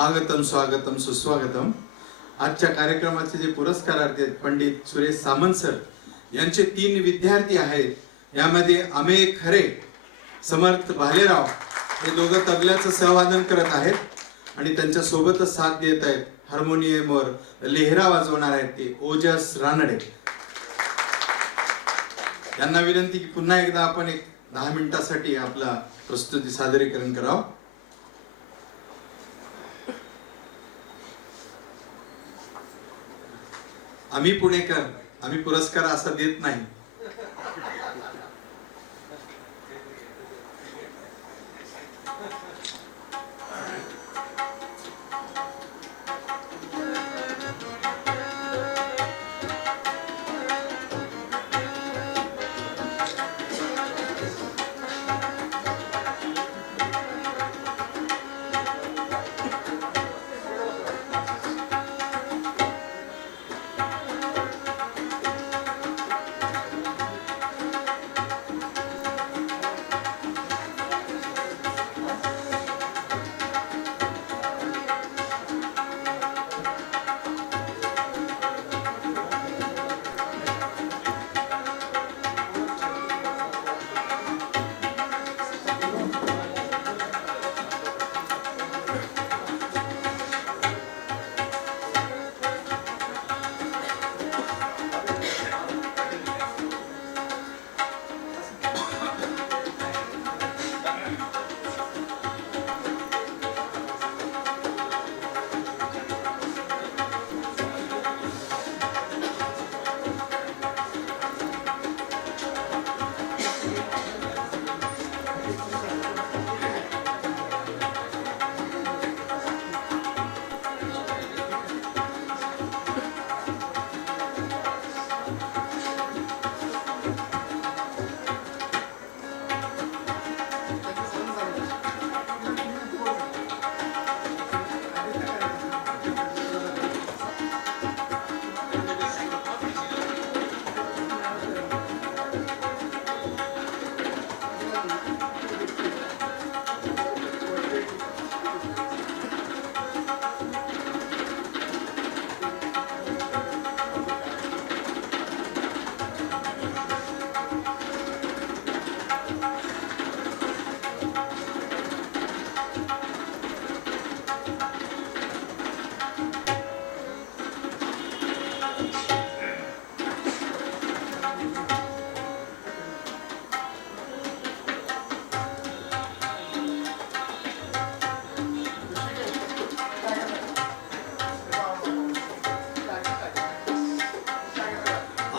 आगतम स्वागतम सुस्वागतम। आजच्या कार्यक्रमाचे जे पुरस्कारार्थी आहेत पंडित सुरेश सामंत सर यांचे 3 विद्यार्थी आहेत। यामध्ये अमेय खरे, समर्थ भालेराव हे दोघं तबल्याचं सहवादन करत आहेत आणि त्यांच्या सोबतच साथ देत आहेत हार्मोनियमवर लेहरा वाजवणार आहेत ते ओजस रानडे। यांना विनंती की पुन्हा एकदा आपण एक 10 मिनिटांसाठी आपला प्रस्तुती सादरीकरण करावं। आम्ही पुणेकर, आम्ही पुरस्कार असा देत नाही।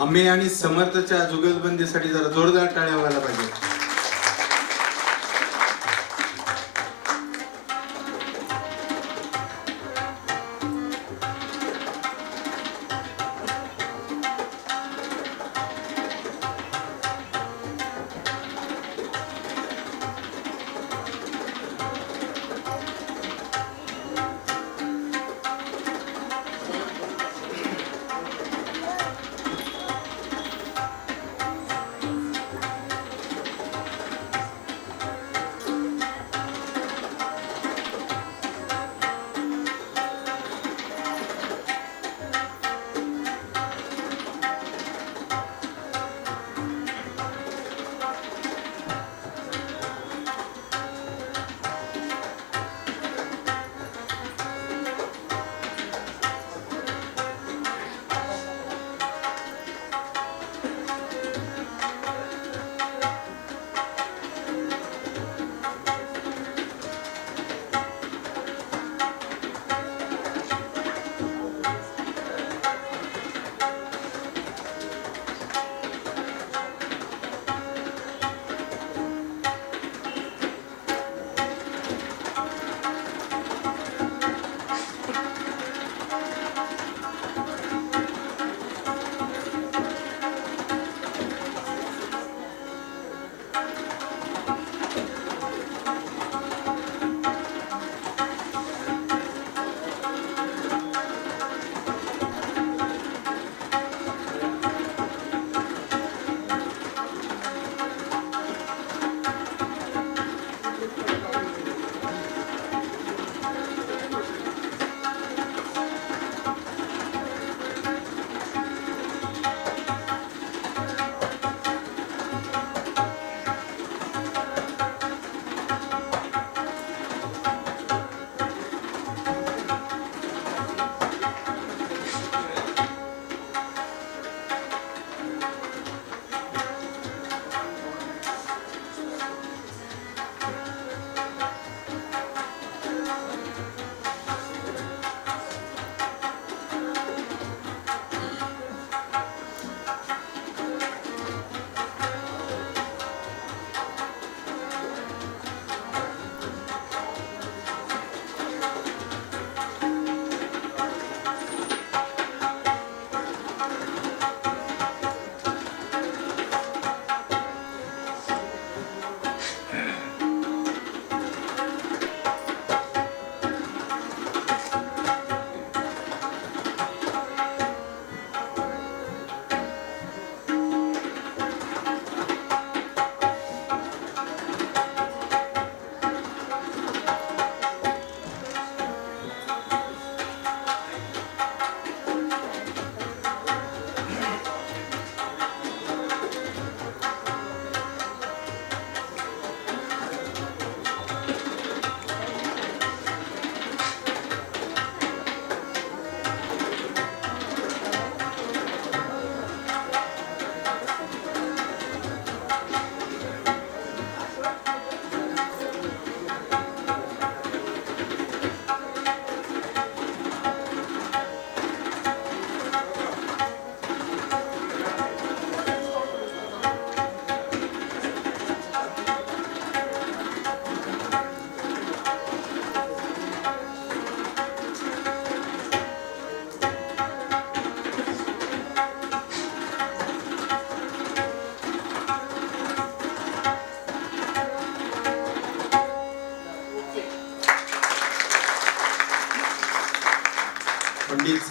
अमेय आणि समर्थच्या जुगलबंदीसाठी जरा जोरदार टाळ्या व्हायला पाहिजे।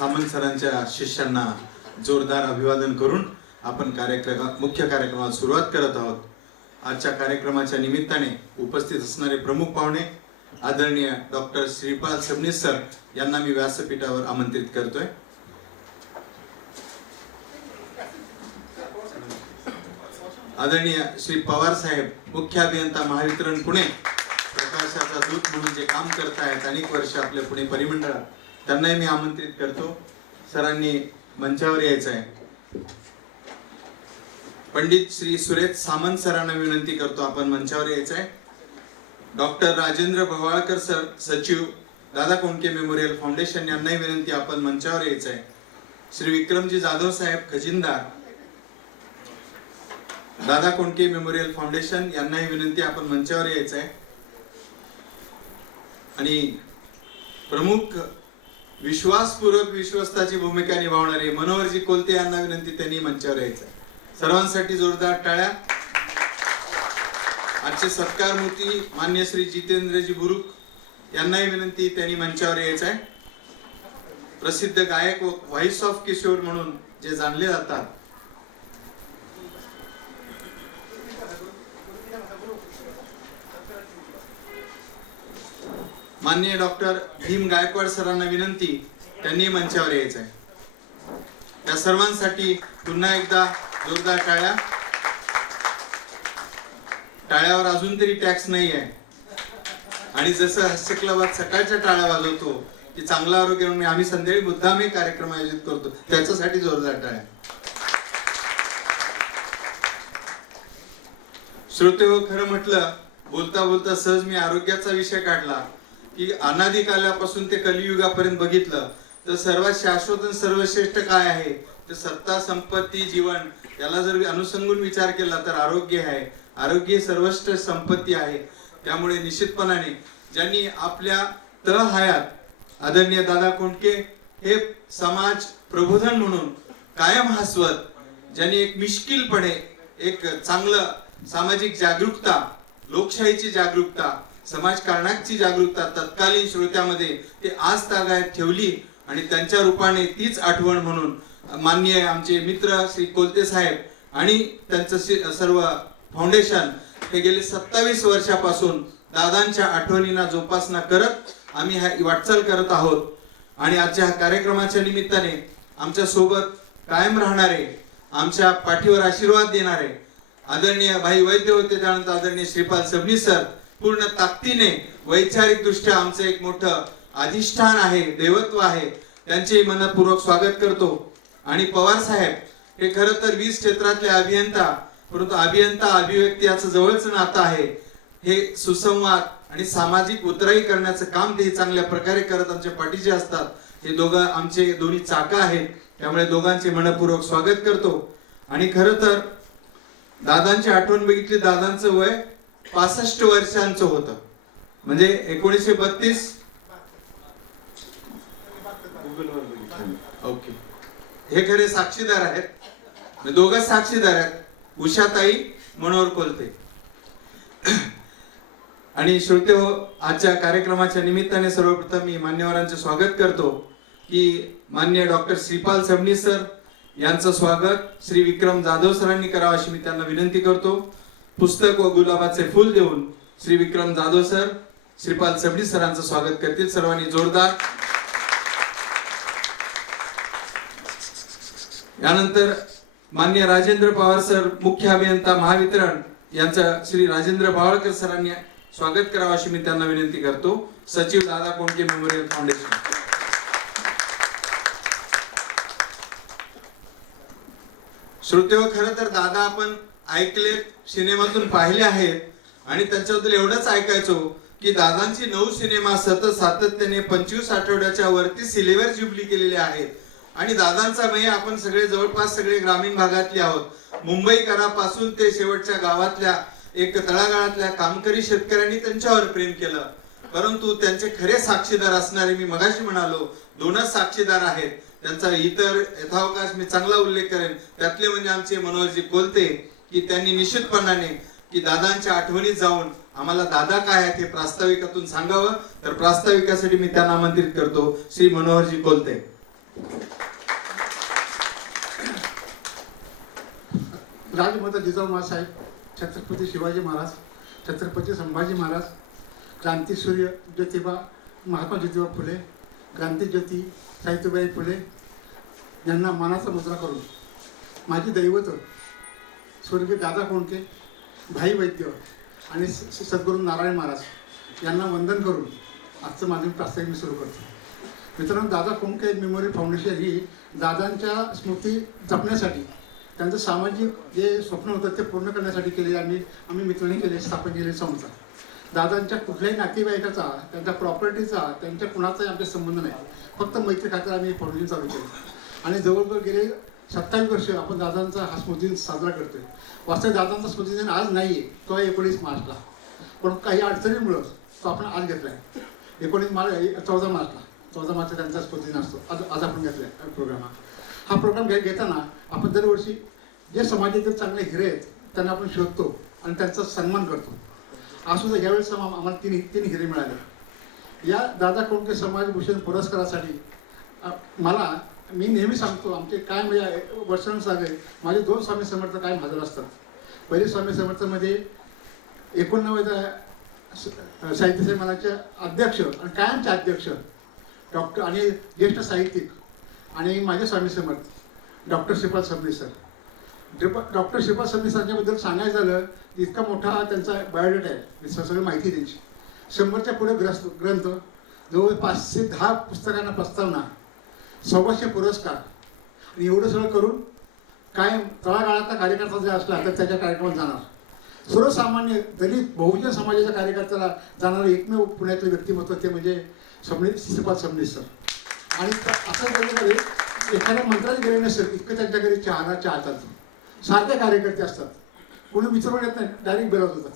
सामंत सरांच्या शिष्यांना जोरदार अभिवादन करून आपण मुख्य कार्यक्रमाला सुरुवात करत आहोत. आजच्या कार्यक्रमाच्या निमित्ताने उपस्थित असणारे प्रमुख पाहुणे आदरणीय डॉक्टर श्रीपाल सबनीस सर यांना मी व्यासपीठावर आमंत्रित करतोय. आदरणीय श्री पवार साहेब, मुख्य अभियंता महावितरण पुणे, प्रकाशाचा दूत म्हणून जे काम करत आहेत अनेक वर्ष आपल्या पुणे परिमंडळात, त्यांनाही मी आमंत्रित करतो. सरांनी मंचावर यायचं आहे. पंडित श्री सुरेश सामंत सरांना विनंती करतो आपण मंचावर यायचं आहे. डॉक्टर राजेंद्र भवाळकर सर, सचिव दादा कोंडके मेमोरियल फाउंडेशन, यांनाही विनंती आपण मंचावर यायचं आहे. श्री विक्रमजी जाधव साहेब, खजिनदार, दादा कोंडके मेमोरियल फाउंडेशन, यांनाही विनंती आपण मंचावर यायचं आहे. आणि प्रमुख विश्वासपूर्वक विश्वस्ताची भूमिका निभावणारे मनोहरजी कोलते यांना विनंती, त्यांनी मंचावर यायचं आहे. सर्वांसाठी जोरदार टाळ्या. आजचे सत्कारमूर्ती मान्य श्री जितेंद्रजी बुरुक यांनाही विनंती, त्यांनी मंचावर यायचं आहे. प्रसिद्ध गायक व व्हॉइस ऑफ किशोर म्हणून जे जाणले जातात माननीय डॉक्टर भीम गायकवाड सरांना विनंती, त्यांनी मंचावर यायचं आहे. या सर्वांसाठी पुन्हा एकदा जोरदार टाळ्या. टाळ्यावर अजून तरी टॅक्स नाही आहे. आणि जसं हास्य क्लबात सकाळच्या टाळ्या वाजवतो की चांगलं आरोग्य म्हणून आम्ही संध्याकाळी मुद्दाम एक कार्यक्रम आयोजित करतो, त्याच्यासाठी जोरदार टाळ्या. श्रोतेहो, खरं म्हटलं बोलता बोलता सहज मी आरोग्याचा विषय काढला की अनादी कालापासून ते कलियुगापर्यंत बघितलं तर सर्वात शाश्वत आणि सर्वश्रेष्ठ काय आहे तर सत्ता, संपत्ती, जीवन, याला जर अनुसंगून विचार केला तर आरोग्य आहे. आरोग्य सर्वश्रेष्ठ संपत्ती आहे. त्यामुळे निश्चितपणाने ज्यांनी आपल्या हयात आदरणीय दादा कोंडके हे समाज प्रबोधन म्हणून कायम हसवत, ज्यांनी एक मिश्किलपणे एक चांगलं सामाजिक जागरूकता, लोकशाहीची जागरूकता, समाजकारणाची जागरूकता तत्कालीन श्रोत्यामध्ये ते आज तागायत ठेवली. आणि त्यांच्या रूपाने तीच आठवण म्हणून माननीय आमचे मित्र श्री कोलते साहेब आणि त्यांचं सर्व फाउंडेशन हे गेले 27 वर्षापासून दादांच्या आठवणींना जोपासना करत आम्ही वाटचाल करत आहोत. आणि आजच्या कार्यक्रमाच्या निमित्ताने आमच्या सोबत कायम राहणारे, आमच्या पाठीवर आशीर्वाद देणारे आदरणीय भाई वैद्य होते, त्यानंतर आदरणीय श्रीपाल सबनीस सर, पूर्ण ताकदीने वैचारिक दृष्ट्या आमचं एक मोठं अधिष्ठान आहे, देवत्व आहे, त्यांचे मनपूर्वक स्वागत करतो. आणि पवार साहेब हे खरं तर 20 क्षेत्रातले अभियंता, परंतु अभियंता अभिव्यक्ती याचं जवळच नातं आहे. हे सुसंवाद आणि सामाजिक उतराई करण्याचं काम ते चांगल्या प्रकारे करत आमच्या पाठीचे असतात. हे दोघं आमचे दोन्ही चाका आहेत, त्यामुळे दोघांचे मनपूर्वक स्वागत करतो. आणि खरं तर दादांची आठवण बघितली, दादांचं वय 65 वर्षांचं होतं, म्हणजे 1932. ओके, हे खरे साक्षीदार आहेत, दोघं साक्षीदार आहेत, उषाताई, मनोहर कोलते. आणि श्रोते हो, आजच्या कार्यक्रमाच्या निमित्ताने सर्वप्रथम मी मान्यवरांचे स्वागत करतो की माननीय डॉक्टर श्रीपाल सबनीस सर यांचं स्वागत श्री विक्रम जाधव सरांनी करावं अशी मी त्यांना विनंती करतो. पुस्तक व गुलाबाचे फूल देऊन श्री विक्रम जाधव सर श्रीपाल सबनीस सरांचं स्वागत करतील. सर्वांनी जोरदार. यानंतर माननीय राजेंद्र पवार सर, मुख्य अभियंता महावितरण, यांचं श्री राजेंद्र भवाळकर सरांनी स्वागत करावं अशी मी त्यांना विनंती करतो. सचिव दादा कोंडके मेमोरियल फाउंडेशन. श्रोतेहो, खरं तर दादा आपण ऐकले, सिनेमातून पाहिले आहेत आणि त्यांच्याबद्दल एवढंच ऐकायचो की दादांची 9 सिनेमा सातत्याने 25 आठवड्याच्या वरती सिल्वर जुबली केलेले आहेत. आणि दादांचा म्हणजे आपण सगळे जवळपास सगळे ग्रामीण भागातले आहोत, मुंबईकरापासून ते शेवटच्या गावातल्या एक तळागाळातल्या कामकरी शेतकऱ्यांनी त्यांच्यावर प्रेम केलं. परंतु त्यांचे खरे साक्षीदार असणारे, मी मगाशी म्हणालो 2च साक्षीदार आहेत, त्यांचा इतर यथावकाश मी चांगला उल्लेख करेन. त्यातले म्हणजे आमचे मनोहरजी कोलते, की त्यांनी निश्चितपणाने की दादांच्या आठवणीत जाऊन आम्हाला दादा काय आहे ते प्रास्ताविकातून सांगावं. तर प्रास्ताविकासाठी मी त्यांना आमंत्रित करतो श्री मनोहरजी कोलते. राजमाता जिजाऊ साहेब, छत्रपती शिवाजी महाराज, छत्रपती संभाजी महाराज, क्रांतीसूर्य ज्योतिबा, महात्मा ज्योतिबा फुले, क्रांतीज्योती सावित्रीबाई फुले यांना मानाचा मुद्रा करून माझी दैवत स्वर्गीय दादा कोंडके, भाई वैद्य आणि सद्गुरू नारायण महाराज यांना वंदन करून आजचं माझं प्रास्ताविक मी सुरू करतो. मित्रांनो, दादा कोंडके मेमोरियल फाउंडेशन ही दादांच्या स्मृती जपण्यासाठी, त्यांचं सामाजिक जे स्वप्न होतं ते पूर्ण करण्यासाठी केले आम्ही मित्रांनी केले, स्थापन केले संस्था. दादांच्या कुठल्याही नातेवाईकाचा, त्यांच्या प्रॉपर्टीचा, त्यांच्या कुणाचाही आमच्या संबंध नाही, फक्त मैत्री खातर आम्ही फाउंडेशन चालू केलं. आणि जवळजवळ गेले 27 वर्ष आपण दादांचा हा स्मृतिदिन साजरा करतोय. वास्तविक दादांचा स्मृतिदिन आज नाही आहे, तो आहे 19 मार्चला, पण काही अडचणीमुळं तो आपण आज घेतला आहे. 14 मार्चला त्यांचा स्मृतिदिन असतो. आज आपण घेतला आहे प्रोग्राम. हा प्रोग्राम घेताना आपण दरवर्षी जे समाजातील चांगले हिरे आहेत त्यांना आपण शोधतो आणि त्यांचा सन्मान करतो. आज सुद्धा यावेळेस आम्हाला तीन हिरे मिळाले. या दादा कोंडके समाजभूषण पुरस्कारासाठी मी नेहमी सांगतो, आमचे काय म्हणजे वर्षानुसार माझे 2 स्वामी समर्थ कायम हजर असतात. पहिले स्वामी समर्थमध्ये 89 साहित्य सन्मानाचे अध्यक्ष आणि कायमचे अध्यक्ष डॉक्टर आणि ज्येष्ठ साहित्यिक आणि माझे स्वामी समर्थ doctor Shripad Sabnis sir. Doctor Shripad Sabnis यांच्याबद्दल सांगायचं झालं इतका मोठा त्यांचा बायोडेटा आहे, सगळी माहिती त्यांची. 100च्या पुढे ग्रंथ, जवळ 510 पुस्तकांना प्रस्तावना, 100 पुरस्कार आणि एवढं सगळं करून काय तळागाळातला कार्यकर्ता जर असला तर त्याच्या कार्यक्रमात जाणार. सर्वसामान्य दलित बहुजन समाजाच्या कार्यकर्त्याला जाणारं एकमेव पुण्यातलं व्यक्तिमत्व ते म्हणजे श्रीपाद सबनीस सर. आणि असं केल्यामध्ये एखाद्या मंत्र्याला गेले नसेल इतकं त्यांच्या घरी चहा चालतो. सारखे कार्यकर्ते असतात, कोणी विचारून येत नाही, डायरेक्ट बोलावत होतात.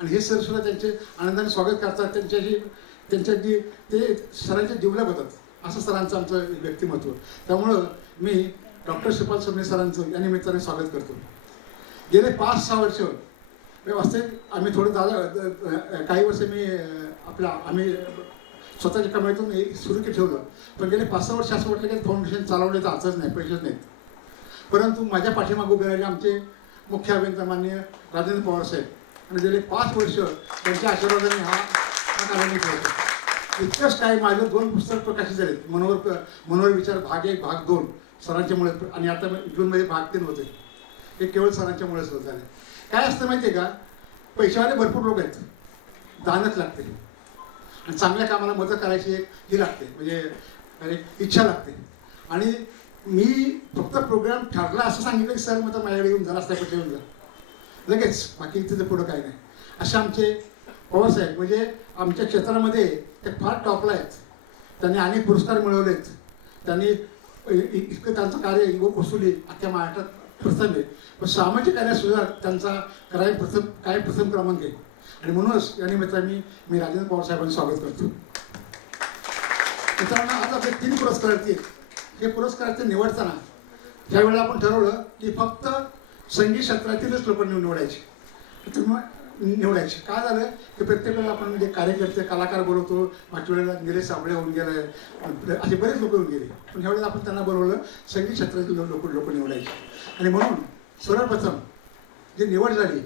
आणि हे सर सुद्धा त्यांचे आनंदाने स्वागत करतात. त्यांच्याशी ते सरांच्या जीवलग होतात. असं सरांचं आमचं व्यक्तिमत्व. त्यामुळं मी डॉक्टर श्रीपाद सबनीस सरांचं या निमित्ताने स्वागत करतो. गेले 5-6 वर्ष वास्तविक आम्ही थोडं काही वर्ष आम्ही स्वतःच्या कमाईतून सुरू ठेवलं, पण गेले 5-6 वर्ष असं वाटलं की फाउंडेशन चालवण्याचं अर्थच नाही, पैसेच नाहीत. परंतु माझ्या पाठीमागे उभे राहिले आमचे मुख्य अभियंता माननीय राजेंद्र पवार साहेब, आणि गेले 5 वर्ष त्यांच्या आशीर्वादाने हा कार्यान्वित होतो. इतकंच काय, माझे 2 पुस्तक प्रकाशित झालेत. मनोहर विचार भाग 1 भाग 2 सरांच्यामुळे, आणि आता जूनमध्ये भाग 3 होते. हे केवळ सरांच्यामुळेच होत झाले. काय असतं माहिती आहे का, पैशावाले भरपूर लोक आहेत, दानच लागते आणि चांगल्या कामाला मदत करायची ही लागते, म्हणजे इच्छा लागते. आणि मी फक्त प्रोग्राम ठरला असं सांगितलं की सर मग माझ्याकडे येऊन झाला असता कुठे येऊन जा लगेच, बाकी तिथं पुढं काय नाही. असे आमचे पवारसाहेब म्हणजे आमच्या क्षेत्रामध्ये ते फार टॉपला आहेत. त्यांनी अनेक पुरस्कार मिळवलेत. त्यांनी इतकं त्यांचं कार्य युवक वसुली अख्ख्या महाराष्ट्रात प्रथम आहे, पण सामाजिक कार्यातसुद्धा त्यांचा प्रथम क्रमांक आहे. आणि म्हणूनच या निमित्ताने मी राजेंद्र पवार साहेबांचं स्वागत करतो. मित्रांनो, आज आपले 3 पुरस्कार आहेत. हे पुरस्कार निवडताना ज्यावेळेला आपण ठरवलं की फक्त संगीत क्षेत्रातीलच लोक निवडायचे. काय झालं की प्रत्येक वेळेला आपण म्हणजे कार्यकर्ते कलाकार बोलवतो. मागच्या वेळेला निलेश साबळे होऊन गेले, असे बरेच लोक होऊन गेले, पण ह्यावेळेला आपण त्यांना बोलवलं संगीत क्षेत्रातील लोक निवडायचे. आणि म्हणून सर्वप्रथम जी निवड झाली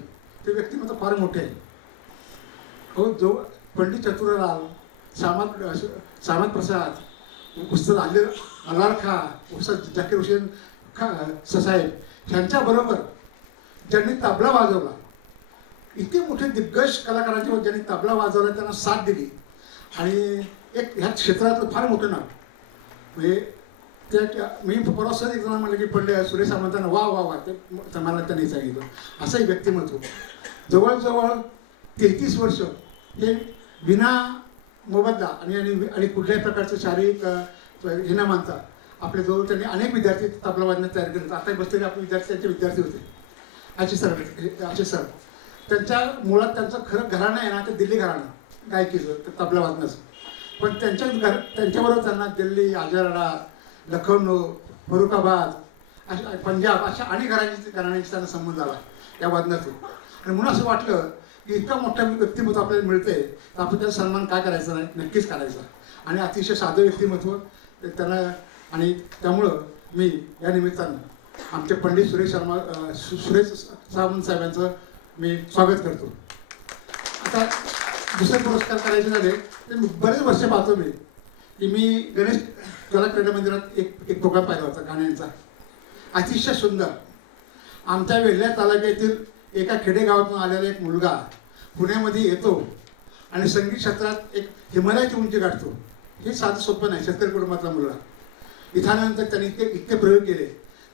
ते व्यक्तिमत्व फार मोठे आहे. हो, जो पंडित चतुरलाल, सामंत प्रसाद, उस्ताद अल्लार खा, उस्ताद जाकीर हुसेन साहेब ह्यांच्याबरोबर ज्यांनी तबला वाजवला, इतके मोठे दिग्गज कलाकारांच्या ज्यांनी तबला वाजवला, त्यांना साथ दिली आणि एक ह्या क्षेत्रातलं फार मोठं नाव म्हणजे मी परवा सर एक जण म्हणलं की पडले सुरेश सामंतांना वा वा वा, ते मला त्यांनी सांगितलं. असंही व्यक्तिमत्व जवळजवळ 33 वर्ष हे विना मोबदला आणि कुठल्याही प्रकारचं शारीरिक हे न मानता आपल्याजवळ त्यांनी अनेक विद्यार्थी तबला वाजण्यात तयार केले. आता बसलेले आपले त्यांचे विद्यार्थी होते. असे सर त्यांच्या मुळात त्यांचं खरं घराणं आहे ना, ते दिल्ली घराणं गायकीचं, तबला वाजण्याचं. पण त्यांच्याबरोबर त्यांना दिल्ली, आजराडा, लखनौ, फरुखाबाद, पंजाब अशा अनेक घराण्यांशी त्यांना संबंध आला या वादनातून. आणि म्हणून असं वाटलं की इतका मोठा व्यक्तिमत्व आपल्याला मिळते तर आपण त्याचा सन्मान काय करायचा नाही, नक्कीच करायचा. आणि अतिशय साधं व्यक्तिमत्व, त्यांना आणि त्यामुळं मी या निमित्तानं आमचे पंडित सुरेश सावंत साहेबांचं मी स्वागत करतो. आता दुसरे पुरस्कार करायचे झाले तर बरेच वर्ष पाहतो मी की मी गणेश कला क्रीडा मंदिरात एक प्रोग्राम पाहिला होता गाण्यांचा, अतिशय सुंदर. आमच्या वेल्हा तालुक्यातील एका खेडेगावातून आलेला एक मुलगा पुण्यामध्ये येतो आणि संगीत क्षेत्रात एक हिमालयाची उंची गाठतो. हे साधं सोपं नाही. शेतकरी कुटुंबातला मुलगा इथानंतर त्यांनी इतके प्रयोग केले.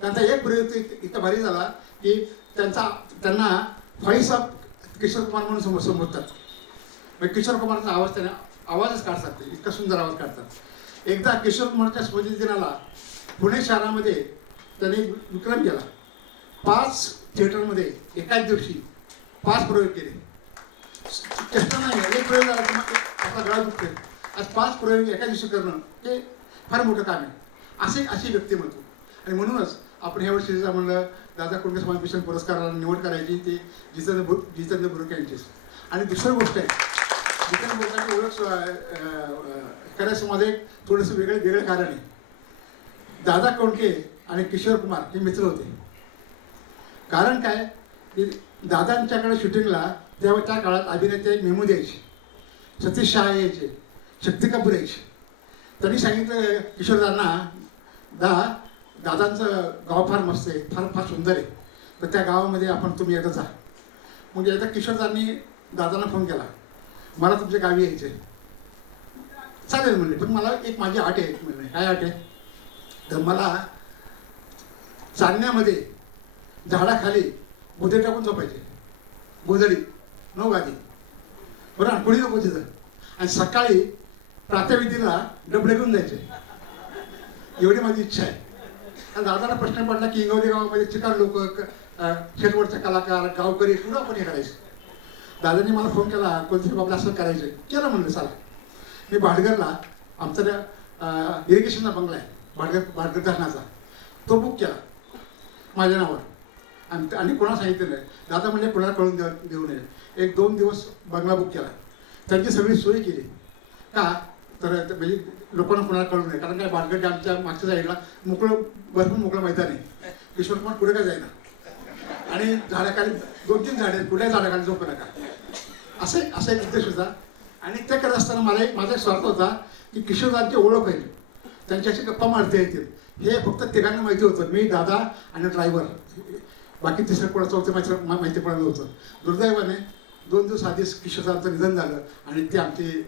त्यांचा एक प्रयोग इतका भारी झाला की त्यांना व्हॉइस ऑफ किशोर कुमार म्हणून संबोधतात. म्हणजे किशोर कुमारचा आवाज त्याने आवाजच काढतात, ते इतका सुंदर आवाज काढतात. एकदा किशोर कुमारच्या स्मृती दिनाला पुणे शहरामध्ये त्यांनी विक्रम केला. 5 थिएटरमध्ये एकाच दिवशी 5 प्रयोग केले. चेष्टा नाही, एक प्रयोग झाला की मग आपला गळा दुखतोय. आज 5 प्रयोग एका दिवशी करणं हे फार मोठं काम आहे. अशी व्यक्तिमत्व. आणि म्हणूनच आपण ह्या वर्षी म्हणलं दादा कोंडके समाज भूषण पुरस्काराला निवड करायची ते जितेंद्र बुरुक यांचीच. आणि दुसरी गोष्ट आहे, जितेंद्र बुरुकांची ओळख करायचं माझं एक थोडंसं वेगळं कारण आहे. दादा कोंडके आणि किशोर कुमार हे मित्र होते. कारण काय की दादांच्याकडे शूटिंगला तेव्हा त्या काळात अभिनेते मेमू यायचे, सतीश शहा यायचे, शक्ती कपूर यायचे. त्यांनी सांगितलं किशोरदांना दादांचं गाव फार मस्त आहे, फार सुंदर आहे, तर त्या गावामध्ये तुम्ही एकदा जा. मग एकदा किशोरदांनी दादांना फोन केला, मला तुमच्या गावी यायचे. चालेल म्हणले, पण मला एक माझी अट आहे. म्हणले काय अट आहे? तर मला चांदण्यामध्ये झाडाखाली गोधडी टाकून झोपायचे. गोधडी 9 गादी बरं, कोणी नको तिथं. आणि सकाळी प्रातःविधीला डबडे घेऊन जायचे. एवढी माझी इच्छा आहे. आणि दादाला प्रश्न पडला की इंगवली गावामध्ये चिकार लोक, शेतवडचे कलाकार, गावकरी कुठं आपण हे करायचं. दादांनी मला फोन केला, कोणत्या बाबला असं करायचं. केलं म्हणलं चला. मी भाटघरला आमचा त्या इरिगेशनचा बंगला आहे भाटघर धरणाचा, तो बुक केला माझ्या नावावर. आणि कोणाला सांगितलं नाही. दादा म्हणजे कोणाला कळून देऊ नये. 1-2 दिवस बंगला बुक केला. त्यांची सगळी सोय केली. का तर म्हणजे लोकांना कोणाला कळू नये. कारण काय भाटघर डॅमच्या मागच्या साईडला भरपूर मोकळं मैदान आहे. किशोर कुमार पुढे काय जाईना. आणि झाडाखाली 2-3 झाडे आहेत, कुठल्याही झाडाखाली झोपू नका, असा एक उद्देश होता. आणि ते करत असताना माझा एक स्वार्थ होता की किशोरदांची ओळख होईल, त्यांच्याशी गप्पा मारता येतील. हे फक्त तिघांना माहिती होतं, मी, दादा आणि ड्रायव्हर. बाकी तिसरं कोणाचं होतं माहिती पडलं होतं. दुर्दैवाने 2 दिवस आधीच किशोरदांचं निधन झालं आणि ते आमची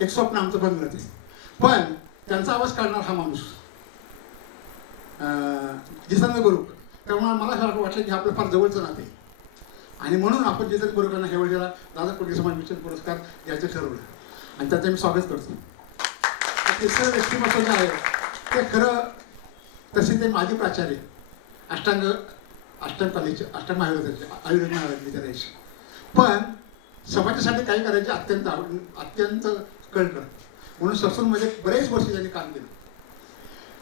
एक स्वप्न आमचं बनलं ते. पण त्यांचा आवाज काढणार हा माणूस जितेंद्र बुरुक. त्यामुळे मला वाटलं की आपलं फार जवळचं नाते. आणि म्हणून आपण जितेंद्र बुरुकांना ह्या वेळेला दादा कोंडके समाज भूषण पुरस्कार द्यायचं ठरवलं. आणि त्याचं मी स्वागत करतो. तिसरं व्यक्तिमत्व जे आहे ते खरं तसे ते माजी प्राचार्य अष्टांग कॉलेजचे, अष्टांग आयुर्वेद महाविद्यालयाचे. पण समाजासाठी काही करायचे अत्यंत कळकळ. म्हणून ससूनमध्ये बरेच वर्ष त्यांनी काम केलं.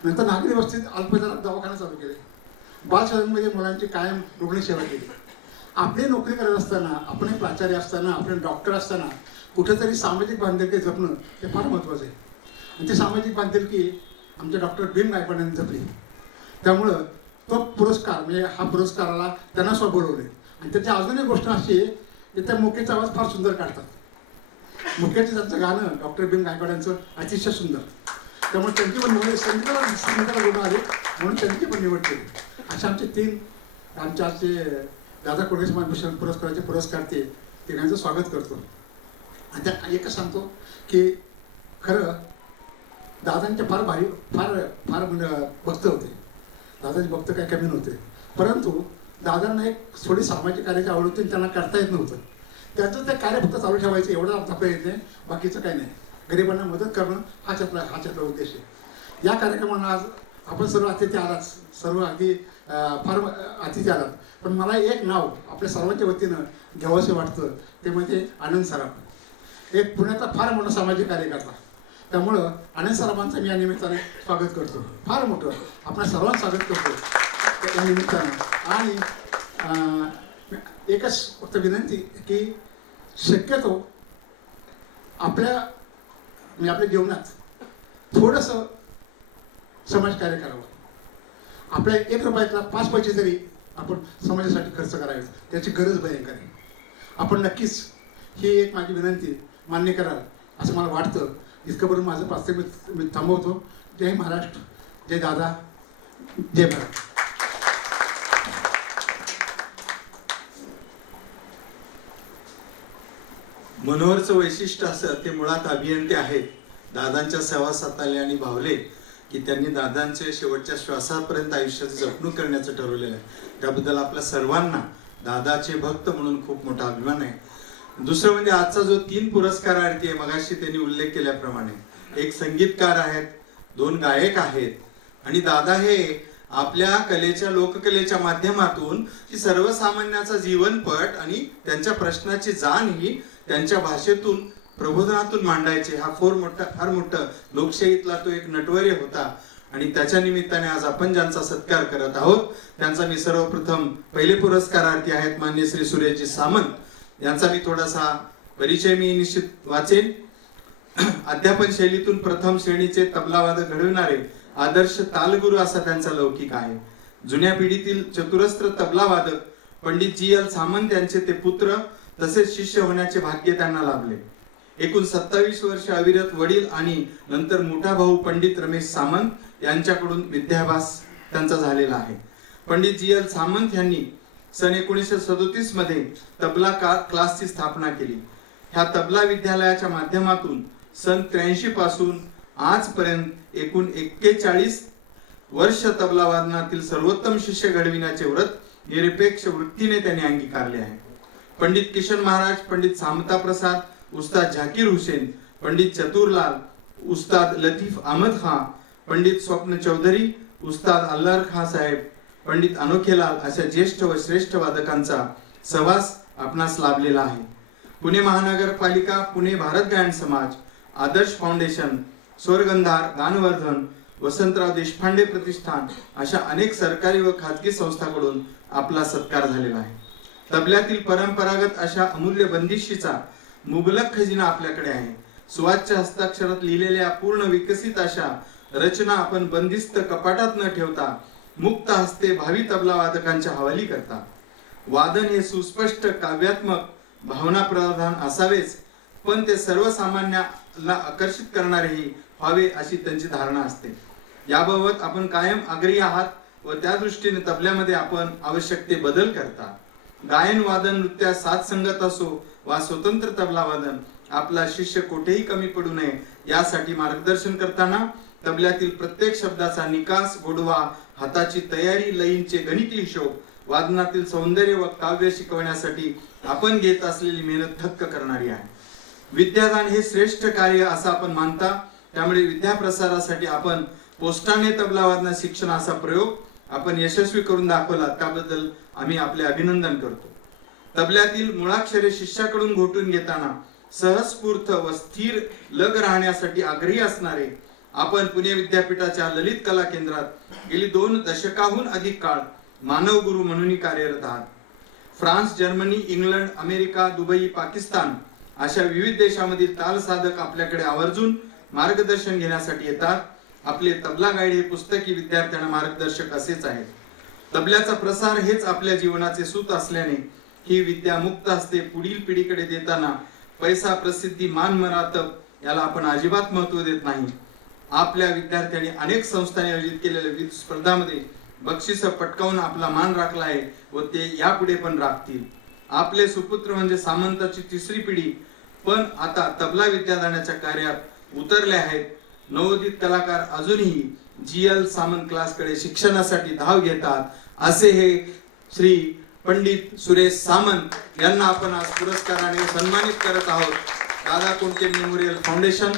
नंतर नागरी वस्तीत अल्पदरात दवाखाना चालू केले. बालसदनमध्ये मुलांची कायम रुग्णसेवा केली. आपली नोकरी करत असताना, आपण प्राचार्य असताना, आपण डॉक्टर असताना कुठेतरी सामाजिक बांधिलकी जपणं हे फार महत्त्वाचं आहे. आणि ती सामाजिक बांधिलकी आमच्या डॉक्टर भीम गायकवाड यांनी जपली. त्यामुळं तो पुरस्कार म्हणजे हा पुरस्काराला त्यांना बोलवले. आणि त्याची अजून एक गोष्ट अशी आहे की त्या मुकेचा आवाज फार सुंदर काढतात. मुकेचं त्यांचं गाणं डॉक्टर भीम गायकवाड यांचं अतिशय सुंदर. त्यामुळे त्यांची पण निवड संगीताला गुण आले म्हणून त्यांची पण निवड केली. अशा आमचे 3 आमच्या आजचे दादा कोंडके समाज भूषण पुरस्काराचे पुरस्कार तिघांचं स्वागत करतो. आणि त्या एकच सांगतो की खरं दादांचे फार भक्त होते. दादाचे भक्त काही कमी नव्हते. परंतु दादांना एक थोडी सामाजिक कार्याची आवड होती, त्यांना करता येत नव्हतं. त्याचं ते कार्य फक्त चालू ठेवायचं एवढा आमचा प्रयत्न आहे, बाकीचं काही नाही. गरिबांना मदत करणं हा त्यातला उद्देश आहे. या कार्यक्रमाला आज आपण सर्व अतिथी आलात, सर्व फार अतिथी आलात. पण मला एक नाव आपल्या सर्वांच्या वतीनं घ्यावंसं वाटतं, ते म्हणजे आनंद सराफ. एक पुण्याचा फार मोठा सामाजिक कार्यकर्ता. त्यामुळं आनंद सराफांचं मी या निमित्ताने स्वागत करतो. फार मोठं आपल्या सर्वांचं स्वागत करतो या निमित्तानं. आणि एकच फक्त विनंती की शक्यतो आपल्या जीवनात थोडंसं समाजकार्य करावं. आपल्या 1 रुपयातला 5 पैसे जरी आपण समाजासाठी खर्च करावे, त्याची गरज भयंकर आहे. आपण नक्कीच ही एक माझी विनंती मान्य कराल असं मला वाटतं. इतकं करून माझं प्रास्ताविक मी थांबवतो. जय महाराष्ट्र, जय दादा, जय भारत. मनोहरचं वैशिष्ट्य असं, ते मुळात अभियंते आहेत. दादांच्या सहवासात आले आणि भावले की त्यांनी दादांचे शेवटच्या श्वासापर्यंत आयुष्याची जपणूक करण्याचं ठरवलेलं आहे. त्याबद्दल आपल्या सर्वांना दादाचे भक्त म्हणून खूप मोठा अभिमान आहे. दुसरं म्हणजे आजचा जो 3 पुरस्कारार्थी आहे, मगाशी त्यांनी उल्लेख केल्याप्रमाणे, एक संगीतकार आहेत, 2 गायक आहेत आणि दादा हे आपल्या कलेच्या, लोककलेच्या माध्यमातून की सर्वसामान्याचा जीवनपट आणि त्यांच्या प्रश्नाची जाण ही त्यांच्या भाषेतून, प्रबोधनातून मांडायचे. हा फार मोठं लोकशाहीतला तो एक नटवर्य होता आणि त्याच्या निमित्ताने आज आपण ज्यांचा सत्कार करत आहोत त्यांचा मी सर्वप्रथम पहिले पुरस्कारार्थी आहेत माननीय श्री सुरेशजी सामंत. यांचा मी थोडासा परिचय मी निश्चित वाचेन. अध्यापन शैलीतून प्रथम श्रेणीचे तबलावादक घडविणारे आदर्श तालगुरू असा त्यांचा लौकिक आहे. जुन्या पिढीतील चतुरस्त्र तबलावादक पंडित जी.एल. सामंत यांचे ते पुत्र तसेच शिष्य होण्याचे भाग्य त्यांना लाभले. एकूण 27 वर्ष अविरत वडील आणि नंतर मोठा भाऊ पंडित रमेश सामंत यांच्याकडून विद्याभ्यास त्यांचा झालेला आहे. पंडित जी.एल. सामंत यांनी सन 1937 मध्ये तबला क्लासची स्थापना केली. ह्या तबला विद्यालयाच्या माध्यमातून सन 83 पासून आजपर्यंत एकूण 41 वर्ष तबला वादनातील सर्वोत्तम शिष्य घडविण्याचे व्रत निरपेक्ष वृत्तीने त्यांनी अंगीकारले आहे. पंडित किशन महाराज, पंडित सामता प्रसाद, उस्ताद झाकीर हुसेन, पंडित चतुरलाल, उस्ताद लतीफ अहमद खां, पंडित स्वप्न चौधरी, उस्ताद अल्लार खां साहेब, पंडित अनोखेलाल अशा ज्येष्ठ व श्रेष्ठ वादकांचा सहवास आपणास लाभलेला आहे. पुणे महानगरपालिका, पुणे भारत गायन समाज, आदर्श फाउंडेशन, स्वर्गंधार, गानवर्धन, वसंतराव देशपांडे प्रतिष्ठान अशा अनेक सरकारी व खाजगी संस्थांकडून आपला सत्कार झालेला आहे. तबल्यातील परंपरागत अशा अमूल्य बंदिशीचा मुबलक खजिना आपल्याकडे आहे. सुवाच्य हस्ताक्षरात लिहिलेल्या पूर्ण विकसित अशा रचना आपण बंदिस्त कपाटात न ठेवता मुक्त हस्ते भावी तबला वादकांच्या हवाली करता. वादन हे सुस्पष्ट, काव्यात्मक, भावनाप्रधान असावेच, पण ते सर्वसामान्याला आकर्षित करणारेही व्हावे अशी त्यांची धारणा असते. याबाबत आपण कायम आग्रही आहात व त्या दृष्टीने तबल्यामध्ये आपण आवश्यक ते बदल करता. गायन, वादन, नृत्यात साथ संगत असो वा स्वतंत्र तबला वादन, आपला शिष्य कोठेही कमी पडू नये यासाठी मार्गदर्शन करताना तबल्यातील प्रत्येक शब्दाचा निकास, गोडवा, हाताची तयारी, लयींचे गणिती हिशोब, वादनातील सौंदर्य व काव्य शिकवण्यासाठी आपण घेत असलेली मेहनत थक्क करणारी आहे. विद्यादान हे श्रेष्ठ कार्य असं आपण मानता. त्यामुळे विद्याप्रसारासाठी आपण पोस्टाने तबला वादन शिक्षण असा प्रयोग आपण यशस्वी करून दाखवला, त्याबद्दल आम्ही आपले अभिनंदन करतो. तबल्यातील मुळाक्षरे शिष्याकडून घोटून घेताना सहस्फूर्त व स्थिर लग राहण्यासाठी आग्रही असणारे आपण पुणे विद्यापीठाच्या ललित कला केंद्रात गेली 2 दशकाहून अधिक काळ मानव गुरु म्हणून कार्यरत आहात. France, Germany, England, America, Dubai, Pakistan अशा विविध देशांमधील ताल साधक आपल्याकडे आवर्जून मार्गदर्शन घेण्यासाठी येतात. आपले तबला गाईड हे पुस्तकी विद्यार्थ्यांना मार्गदर्शक असेच आहेत. तबल्याचा प्रसार हेच आपल्या जीवनाचे सूत असल्याने ही विद्या मुक्त असते पुढील पिढीकडे देताना पैसा, प्रसिद्धी, मान मरातब याला आपण अजिबात महत्व देत नाही. आपल्या विद्यार्थ्यांनी अनेक संस्थांनी आयोजित केलेल्या विविध स्पर्धांमध्ये बक्षीस पटकावून आपला मान राखला आहे व ते यापुढे पण राखतील. आपले सुपुत्र म्हणजे सामंताची 3री पिढी पण आता तबला विद्यादानाच्या कार्यात उतरले आहेत. नवोदित कलाकार अजूनही जी.एल. सामंत क्लासकडे शिक्षणासाठी धाव घेतात. असे हे श्री पंडित सुरेश सामंत यांना आपण आज पुरस्काराने सन्मानित करत आहोत. दादा कोंडके मेमोरियल फाउंडेशन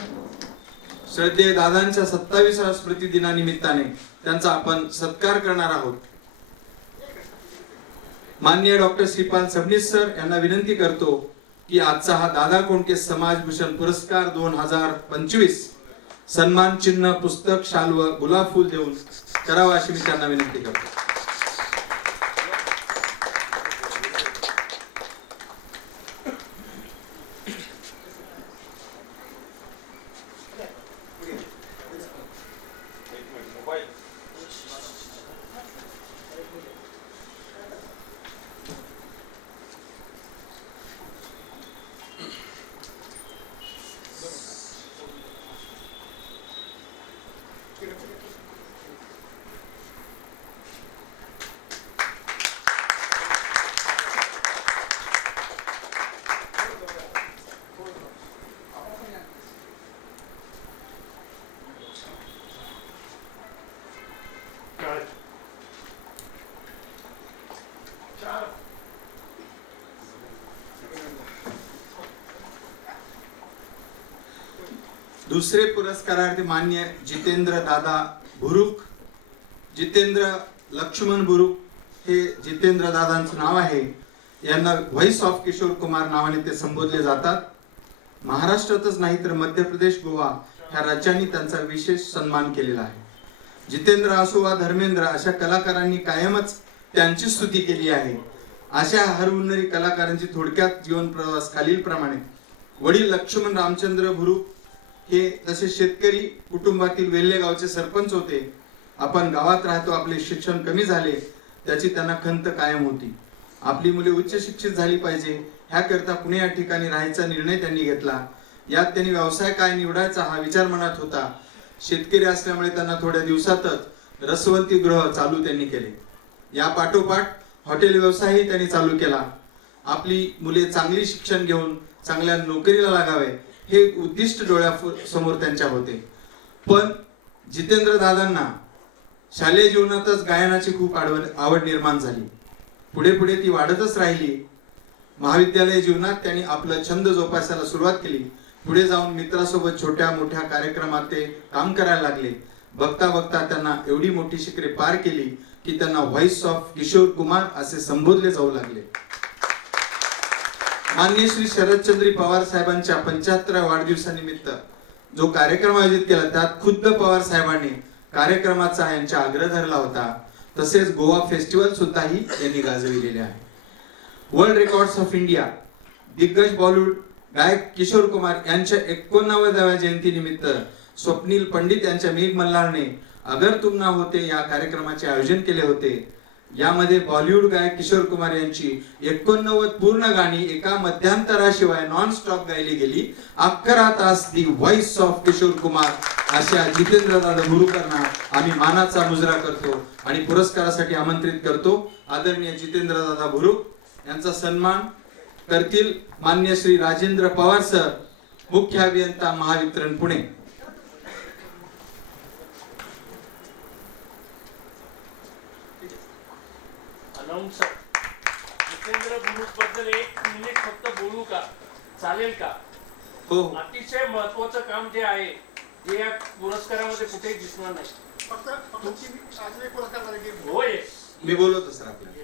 श्रद्धेय दादांच्या 27व्या स्मृती दिनानिमित्ताने त्यांचा आपण सत्कार करणार आहोत. माननीय डॉक्टर श्रीपाल सबनीस सर यांना विनंती करतो की आजचा हा दादा कोंडके समाजभूषण पुरस्कार 2025 सन्मान चिन्ह, पुस्तक, शाल व गुलाब फूल देऊन करावा अशी मी त्यांना विनंती करतो. मोबाईल दुसरे पुरस्कारार्थी मान्य जितेंद्र दादा भुरुक. जितेंद्र लक्ष्मण भुरुक हे जितेंद्र दादांचं नाव आहे. यांना व्हॉइस ऑफ किशोर कुमार नावाने ते संबोधले जातात. महाराष्ट्रातच नाही तर मध्य प्रदेश, गोवा ह्या राज्यांनी त्यांचा विशेष सन्मान केलेला आहे. जितेंद्र असो वा धर्मेंद्र अशा कलाकारांनी कायमच त्यांची स्तुती केली आहे. अशा हरहुन्नरी कलाकारांची थोडक्यात जीवन प्रवास खालीलप्रमाणे. वडील लक्ष्मण रामचंद्र भुरुक हे तसे शेतकरी कुटुंबातील वेल्हे गावचे सरपंच होते. आपण गावात राहतो, आपले शिक्षण कमी झाले, त्याची त्यांना खंत कायम होती. आपली मुले उच्च शिक्षित झाली पाहिजे ह्याकरता पुणे या ठिकाणी राहायचा निर्णय त्यांनी घेतला. यात त्यांनी व्यवसाय काय निवडायचा हा विचार मनात होता. शेतकरी असल्यामुळे त्यांना थोड्या दिवसातच रसवंती गृह चालू त्यांनी केले. या पाठोपाठ हॉटेल व्यवसायही त्यांनी चालू केला. आपली मुले चांगली शिक्षण घेऊन चांगल्या नोकरीला लागावे हे उद्दिष्ट डोळ्यासमोर त्यांच्या होते. पण जितेंद्र दादांना शालेय जीवनातच गायनाची खूप आवड निर्माण झाली. पुढे पुढे ती वाढतच राहिली. महाविद्यालय जीवनात त्यांनी आपला छंद जोपासायला सुरुवात केली. पुढे जाऊन मित्रासोबत छोट्या मोठ्या कार्यक्रमात ते काम करायला लागले. बघता बघता त्यांना एवढी मोठी शिखरे पार केली की त्यांना व्हॉइस ऑफ किशोर कुमार असे संबोधले जाऊ लागले. मान्य श्री शरदचंद्र पवार साहेबांच्या 75व्या वाढदिवसानिमित्त जो कार्यक्रम आयोजित केला त्यात खुद्द पवार साहेबांनी कार्यक्रमाचा यांचा आग्रह धरला होता. तसेच गोवा फेस्टिवल सुद्धाही यांनी गाजविलेले आहे. वर्ल्ड रेकॉर्ड्स ऑफ इंडिया दिग्गज बॉलिवूड गायक किशोर कुमार यांच्या 89व्या जयंतीनिमित्त स्वप्नील पंडित यांच्या मेघ मल्हारने अगर तुम ना होते या कार्यक्रमाचे आयोजन केले होते. यामध्ये बॉलिवूड गायक किशोर कुमार यांची 89 पूर्ण गाणी एका मध्यांतराशिवाय नॉन स्टॉप गायली गेली. 11 तास दी व्हॉइस ऑफ किशोर कुमार अशा जितेंद्र दादा भुरुकांना आम्ही मानाचा मुजरा करतो आणि पुरस्कारासाठी आमंत्रित करतो. आदरणीय जितेंद्र दादा भुरुक यांचा सन्मान करतील मान्य श्री राजेंद्र पवार सर, मुख्य अभियंता महावितरण पुणे. जितेंद्र भुरुक बद्दल 1 मिनिट फक्त बोलू का, चालेल का? हो. अतिशय महत्वाचं काम जे आहे जे या पुरस्कारामध्ये कुठेही दिसणार नाही. होय, मी बोलतो सर आपल्याला.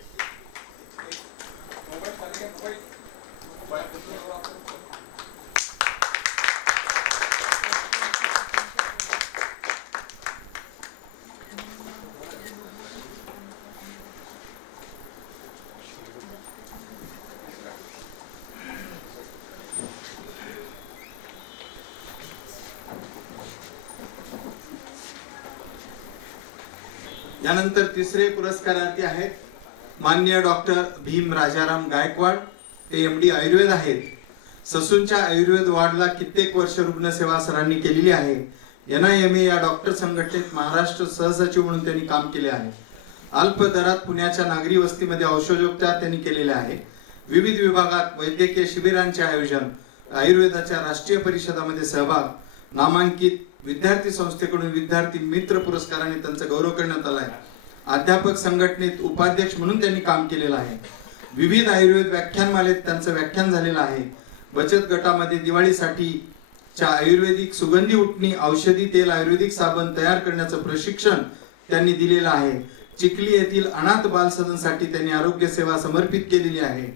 यानंतर तिसरे पुरस्कारार्थी आहेत मान्य डॉक्टर भीम राजाराम गायकवाड. ते एमडी आयुर्वेद आहेत. ससूनच्या आयुर्वेद वार्डला कित्येक वर्ष रुग्णसेवा सरांनी केलेली आहे. NIMA या डॉक्टर संघटनेत महाराष्ट्र सहसचिव म्हणून त्यांनी काम केले आहे. अल्प दरात पुण्याच्या नागरी वस्तीमध्ये औषधोपचार त्यांनी केलेले आहे. विविध विभागात वैद्यकीय शिबिरांचे आयोजन, आयुर्वेदाच्या राष्ट्रीय परिषदामध्ये सहभाग, नामांकित विद्यार्थी संस्थेकडून विद्यार्थी मित्र पुरस्काराने त्यांचा गौरव करण्यात आला आहे. अध्यापक संघटनेत उपाध्यक्ष म्हणून त्यांनी काम केलेलं आहे. विविध आयुर्वेद व्याख्यानमालेत त्यांचं व्याख्यान झालेलं आहे. बचत गटामध्ये दिवाळीसाठीच्या आयुर्वेदिक सुगंधी उटणी, औषधी तेल, आयुर्वेदिक साबण तयार करण्याचं प्रशिक्षण त्यांनी दिलेलं आहे. चिखली येथील अनाथ बालसदनसाठी त्यांनी आरोग्य सेवा समर्पित केलेली आहे.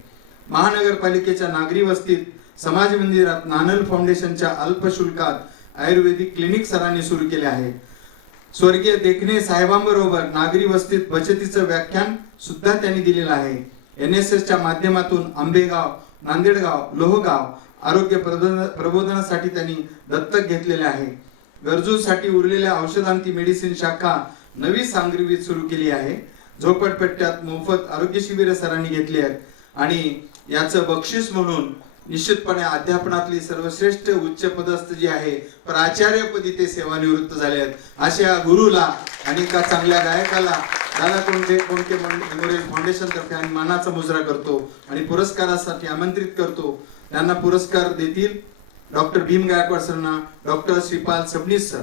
महानगरपालिकेच्या नागरी वस्तीत समाज मंदिरात नानल फाउंडेशनच्या अल्पशुल्कात आयुर्वेदिक क्लिनिक सरांनी सुरू केले आहे. स्वर्गीय देखणे साहेबांबरोबर नागरी वस्तीत बचतीचं व्याख्यान सुद्धा त्यांनी दिलेलं आहे. NSSच्या माध्यमातून आंबेगाव, नांदेडगाव, लोहगाव आरोग्य प्रबोधनासाठी त्यांनी दत्तक घेतलेले आहे. गरजूंसाठी उरलेल्या औषधांची मेडिसिन शाखा नवी सांगवीत सुरू केली आहे. झोपडपट्ट्यात मोफत आरोग्य शिबिर सरांनी घेतली आहेत आणि याचं बक्षीस म्हणून निश्चितपणे अध्यापनातली सर्वश्रेष्ठ उच्च पदस्थ जी आहे प्राचार्यपदी ते सेवानिवृत्त झाले आहेत अशा गुरुला आणि एका चांगल्या गायकाला दादा कोणते मेमोरियल फाउंडेशन तर्फे आम्ही मानाचा मुजरा करतो आणि पुरस्कारासाठी आमंत्रित करतो. त्यांना पुरस्कार देतील डॉक्टर भीम गायकवाड सरांना डॉक्टर श्रीपाल सबनीस सर.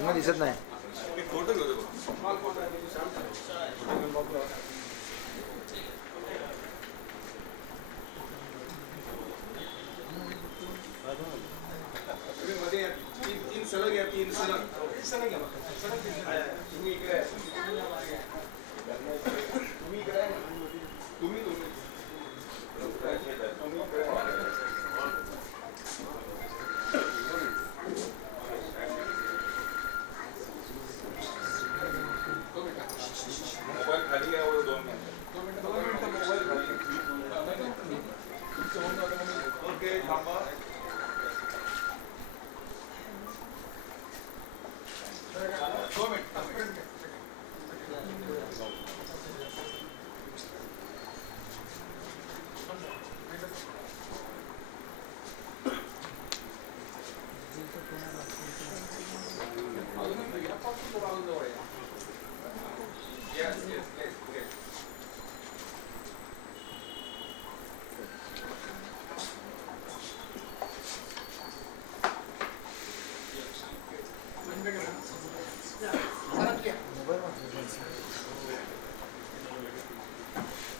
मग दिसत नाही.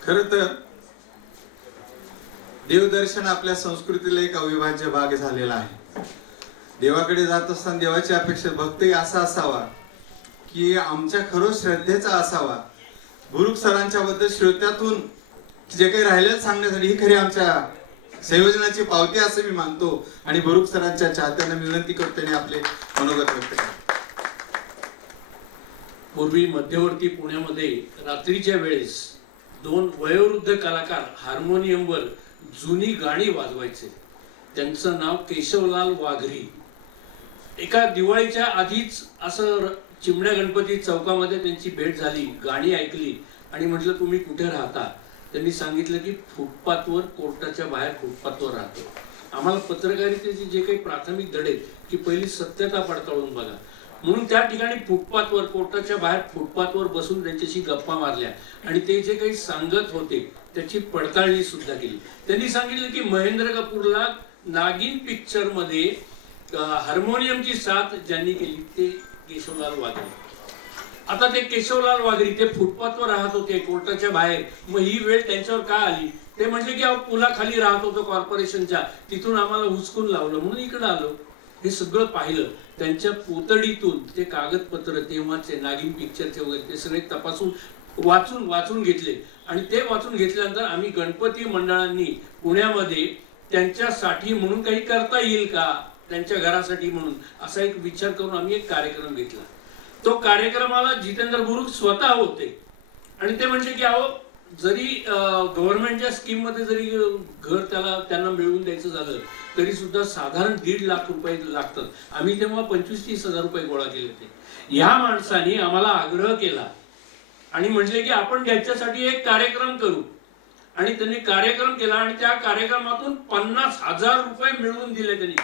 खर तर देवदर्शन आपल्या संस्कृतीला एक अविभाज्य भाग झालेला आहे. देवाकडे जात असताना देवाची अपेक्षा भक्ती असा असावा की आमच्या खरोच श्रद्धेचा असावा. गुरु सरांच्या बद्दल श्रोत्यातून जे काही राहिलेलं सांगण्यासाठी ही खरी आमच्या संयोजनाची पावती असं मी मानतो आणि गुरु सरांच्या चाहत्यांना विनंती करतो त्यांनी आपले मनोगत व्यक्त करा. पूर्वी मध्यवर्ती पुण्यामध्ये रात्रीच्या वेळेस 2 वयोवृद्ध कलाकार हार्मोनियमवर जुनी गाणी वाजवायचे. त्यांचं नाव केशवलाल वाघरी. एका दिवाळीच्या आधीच असं चिमण्या गणपती चौकामध्ये त्यांची भेट झाली, गाणी ऐकली आणि म्हटलं तुम्ही कुठे राहता? त्यांनी सांगितलं की फुटपाथवर, कोर्टाच्या बाहेर फुटपाथवर राहतो. आम्हाला पत्रकारितेचे जे काही प्राथमिक धडे की पहिली सत्यता पडताळून बघा म्हणून त्या ठिकाणी फुटपाथवर, कोर्टाच्या बाहेर फुटपाथवर बसून त्यांच्याशी गप्पा मारल्या आणि ते जे काही सांगत होते त्याची पडताळणी सुद्धा केली. त्यांनी सांगितलं की महेंद्र कपूरला नागिन पिक्चर मध्ये हार्मोनियमची साथ ज्यांनी केली ते केशवलाल वाघरी. आता ते केशवलाल वाघरी ते फुटपाथवर राहत होते कोर्टाच्या बाहेर, मग ही वेळ त्यांच्यावर का आली? ते म्हटले की पुलाखाली राहत होतो कॉर्पोरेशनच्या, तिथून आम्हाला हुसकून लावलं म्हणून इकडे आलो. हे सगळं पाहिलं. त्यांच्या पोतडीतून ते कागदपत्र तेव्हाचे नागिन पिक्चरचे वगैरे ते सगळे तपासून वाचून घेतले आणि ते वाचून घेतल्यानंतर आम्ही गणपती मंडळांनी पुण्यामध्ये त्यांच्यासाठी म्हणून काही करता येईल का, त्यांच्या घरासाठी म्हणून असा एक विचार करून आम्ही एक कार्यक्रम घेतला. तो कार्यक्रमाला जितेंद्र बुरुक स्वतः होते आणि ते म्हणजे की अहो जरी गव्हर्नमेंटच्या स्कीम मध्ये जरी घर त्यांना मिळवून द्यायचं झालं तरी सुद्धा साधारण 1.5 लाख रुपये लागतात. आम्ही तेव्हा 25-30 हजार रुपये गोळा केले होते. ह्या माणसाने आम्हाला आग्रह केला आणि म्हटले की आपण याच्यासाठी एक कार्यक्रम करू आणि त्यांनी कार्यक्रम केला आणि त्या कार्यक्रमातून 50,000 रुपये मिळवून दिले त्यांनी.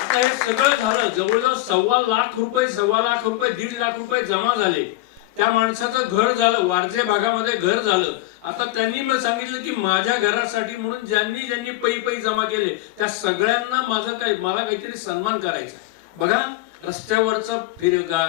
आता हे सगळं झालं, जवळजवळ 1.25 लाख रुपये 1.5 लाख रुपये जमा झाले. त्या माणसाचं घर झालं, वारजे भागामध्ये घर झालं. आता त्यांनी मला सांगितलं की माझ्या घरासाठी म्हणून ज्यांनी ज्यांनी पै जमा केले त्या सगळ्यांना मला काहीतरी सन्मान करायचा. बघा रस्त्यावरचा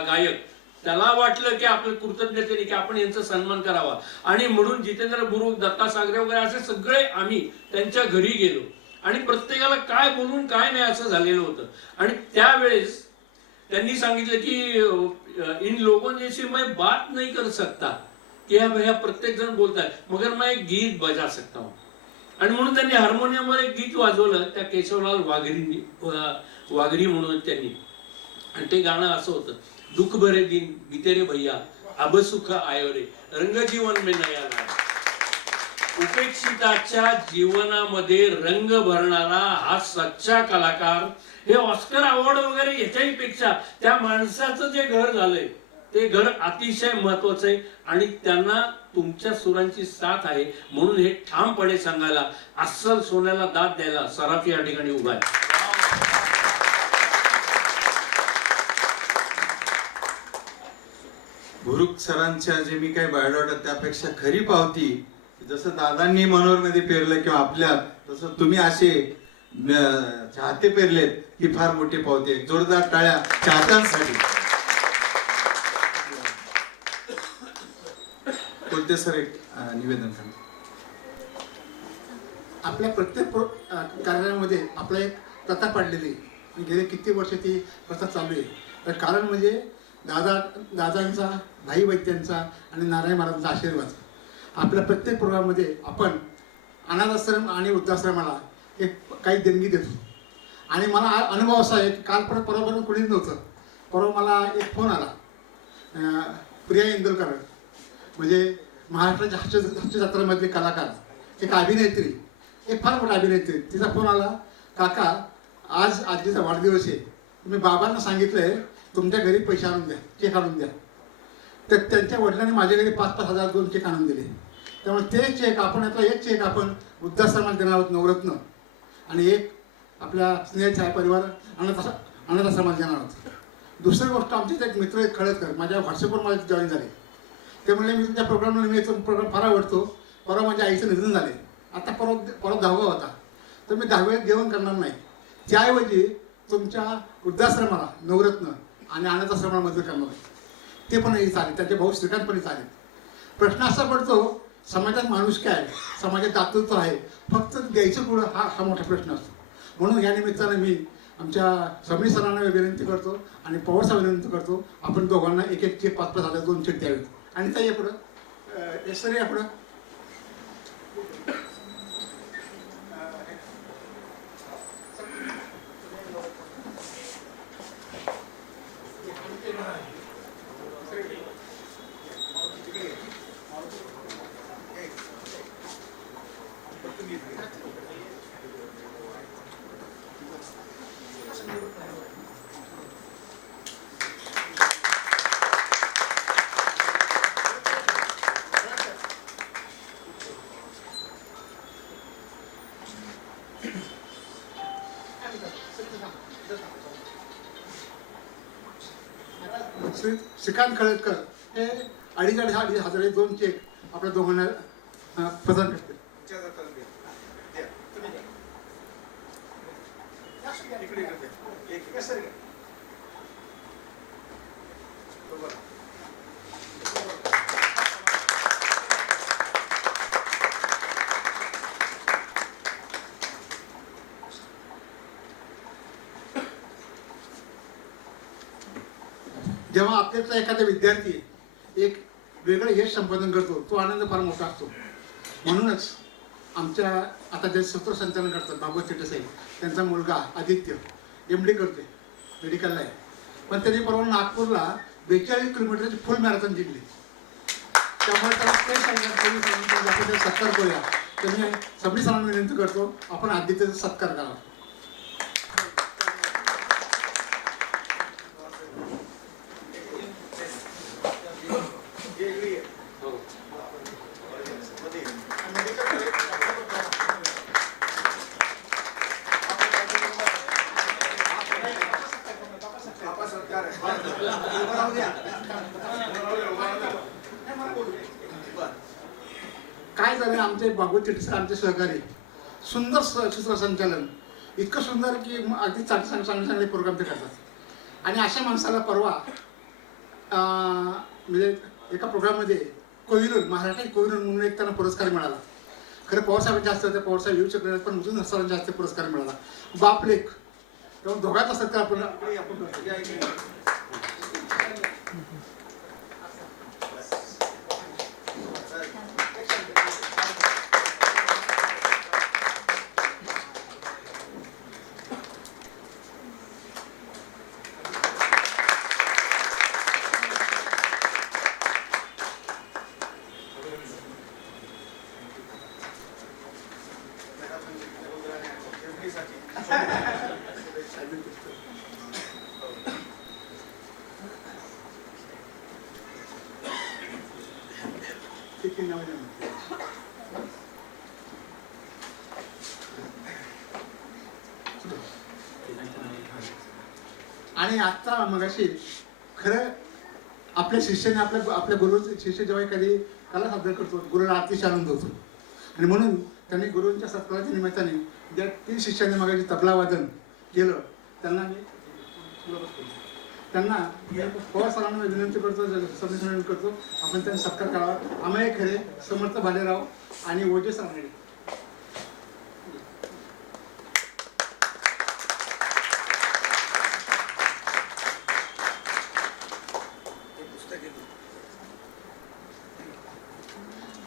गायक त्याला वाटलं की आपल्या कृतज्ञतेने की आपण यांचा सन्मान करावा आणि म्हणून जितेंद्र बुरुक, दत्ता सागरे वगैरे असे सगळे आम्ही त्यांच्या घरी गेलो आणि प्रत्येकाला काय बोलून काय नाही असं झालेलं होतं. आणि त्यावेळेस त्यांनी सांगितलं की इन लोगों जैसे मैं बात नहीं कर सकता कि भैया प्रत्येक जण बोलताय मगर मैं एक गीत बजा सकता हूँ. आणि म्हणून त्यांनी हार्मोनियमवर एक गीत वाजवलं त्या केशवलाल वाघरी म्हणून त्यांनी. आणि ते गाणं असं होतं, दुख भरे दिन बीते रे भैया अब सुख आयो रे रंग जीवन में नया लाया. उपेक्षिताच्या जीवनामध्ये रंग भरणारा हा सच्चा कलाकार. हे ऑस्कर अवॉर्ड वगैरे याच्याही पेक्षा त्या माणसाचं जे घर झालंय ते घर अतिशय महत्वाचं आहे आणि त्यांना तुमच्या सुरांची साथ आहे म्हणून हे ठामपणे सांगायला, अस्सल सोन्याला दाद द्यायला सराफी या ठिकाणी उभा आहे. बुरुक सरांच्या जे मी काही बायोडाटा त्यापेक्षा खरी पावती जसं दादांनी मनोरमध्ये पेरलं किंवा आपल्यात, तसं तुम्ही असे चाहते पेरलेत ही फार मोठी पावती आहे. जोरदार टाळ्या चाहत्यांसाठी. कोणते सर एक निवेदन करा. आपल्या प्रत्येक कार्यालयामध्ये आपला एक प्रथा पाडलेली आणि गेले किती वर्ष ती प्रथा चालू आहे. तर कारण म्हणजे दादांचा, भाई वैद्यांचा आणि नारायण महाराजांचा आशीर्वाद. आपल्या प्रत्येक प्रोग्राममध्ये आपण अनाथाश्रम आणि वृद्धाश्रमाला एक काही देणगी देतो. आणि मला अनुभव असा आहे की काल परवापर्यंत कोणीच नव्हतं. परवा मला एक फोन आला. प्रिया इंदुलकर म्हणजे महाराष्ट्राच्या हास्य जत्रामधले कलाकार, एक अभिनेत्री, एक फार मोठा अभिनेत्री. तिचा फोन आला, काका आज आजीचा वाढदिवस आहे, तुम्ही बाबांना सांगितलं आहे तुमच्या घरी पैसे आणून द्या, चेक आणून द्या. तर त्यांच्या वडिलांनी माझ्या घरी 5-5 हजार 2 चेक आणून दिले. त्यामुळे ते चेक आपण आता एक चेक आपण वृद्धाश्रमाला देणार आहोत नवरत्न, आणि एक आपल्या स्नेह छाया परिवार अनाथाश्रमाला देणार आहोत. दुसरी गोष्ट, आमचे एक मित्र आहेत खळदकर, माझ्या व्हॉट्सअपवर मला जॉईन झाले. ते म्हणले मी तुमच्या प्रोग्रामला मी प्रोग्राम फार आवडतो. परवा माझ्या आईचं निधन झाले. आता परवा 10वा होता, तर मी 10व्यात जेवण करणार नाही. त्याऐवजी तुमच्या वृद्धाश्रमाला नवरत्न आणि अनाथाश्रमाला मदत करणार आहे. ते पण चालेल, त्याचे भाऊ श्रीकांत पण चालेल. प्रश्न असा पडतो, समाजात माणूस काय, समाजात दातृत्व आहे, फक्त द्यायचं कुठं हा मोठा प्रश्न असतो. म्हणून या निमित्तानं मी आमच्या सबनी सरांना विनंती करतो आणि पवारसाहेब विनंती करतो, आपण दोघांना एक चेक 5-5 हजार 2 चेक द्यावेत. आणि ताई पुढं सर या पुढं. श्रीकांत खळदकर हे 2.5 हजार 2 चेक आपल्या दोघांना प्रदान करते. जेव्हा आपल्यातला एखादा विद्यार्थी एक वेगळं यश संपादन करतो, तो आनंद फार मोठा असतो. म्हणूनच आमच्या आता जे सूत्रसंचालन करतात भागवत शेट्टे साहेब, त्यांचा मुलगा आदित्य MD करतोय, मेडिकलला आहे. पण त्यांनी परवा नागपूरला 42 किलोमीटरची फुल मॅरेथॉन जिंकली. त्यामुळे त्याला ते सांगितलं सत्कार करूया. तर मी सबनी सरांना विनंती करतो, आपण आदित्यचा सत्कार करावा. काय झालं, आमचे भागवत शेट्टे सर आमचे सहकारी, सुंदर सूत्रसंचालन, इतकं सुंदर की अगदी चांगले प्रोग्राम ते करतात. आणि अशा माणसाला परवा म्हणजे एका प्रोग्राममध्ये कोहिनूर, महाराष्ट्रात कोहिनूर म्हणून एक त्यांना पुरस्कार मिळाला. खरं पवारसाहेब जास्त होते, पवारसाहेब येऊ शकले, पण अजून सरांना जास्त पुरस्कार मिळाला. बापलेख तेव्हा दोघांचा सत्कार आपण आणि आता मगाशी खरं आपल्या शिष्याने आपल्या गुरु शिष्य जेव्हा एखादी कला सादर करतो, गुरुला अतिशय आनंद होतो. आणि म्हणून त्यांनी गुरूंच्या सत्काराच्या निमित्ताने ज्या 3 शिष्यांनी मगाशी तबला वादन केलं त्यांना मी पवार सरांना मी विनंती करतो, विनंती करतो आपण त्यांनी सत्कार करावा. अमेय खरे, समर्थ भालेराव आणि ओजस रानडे.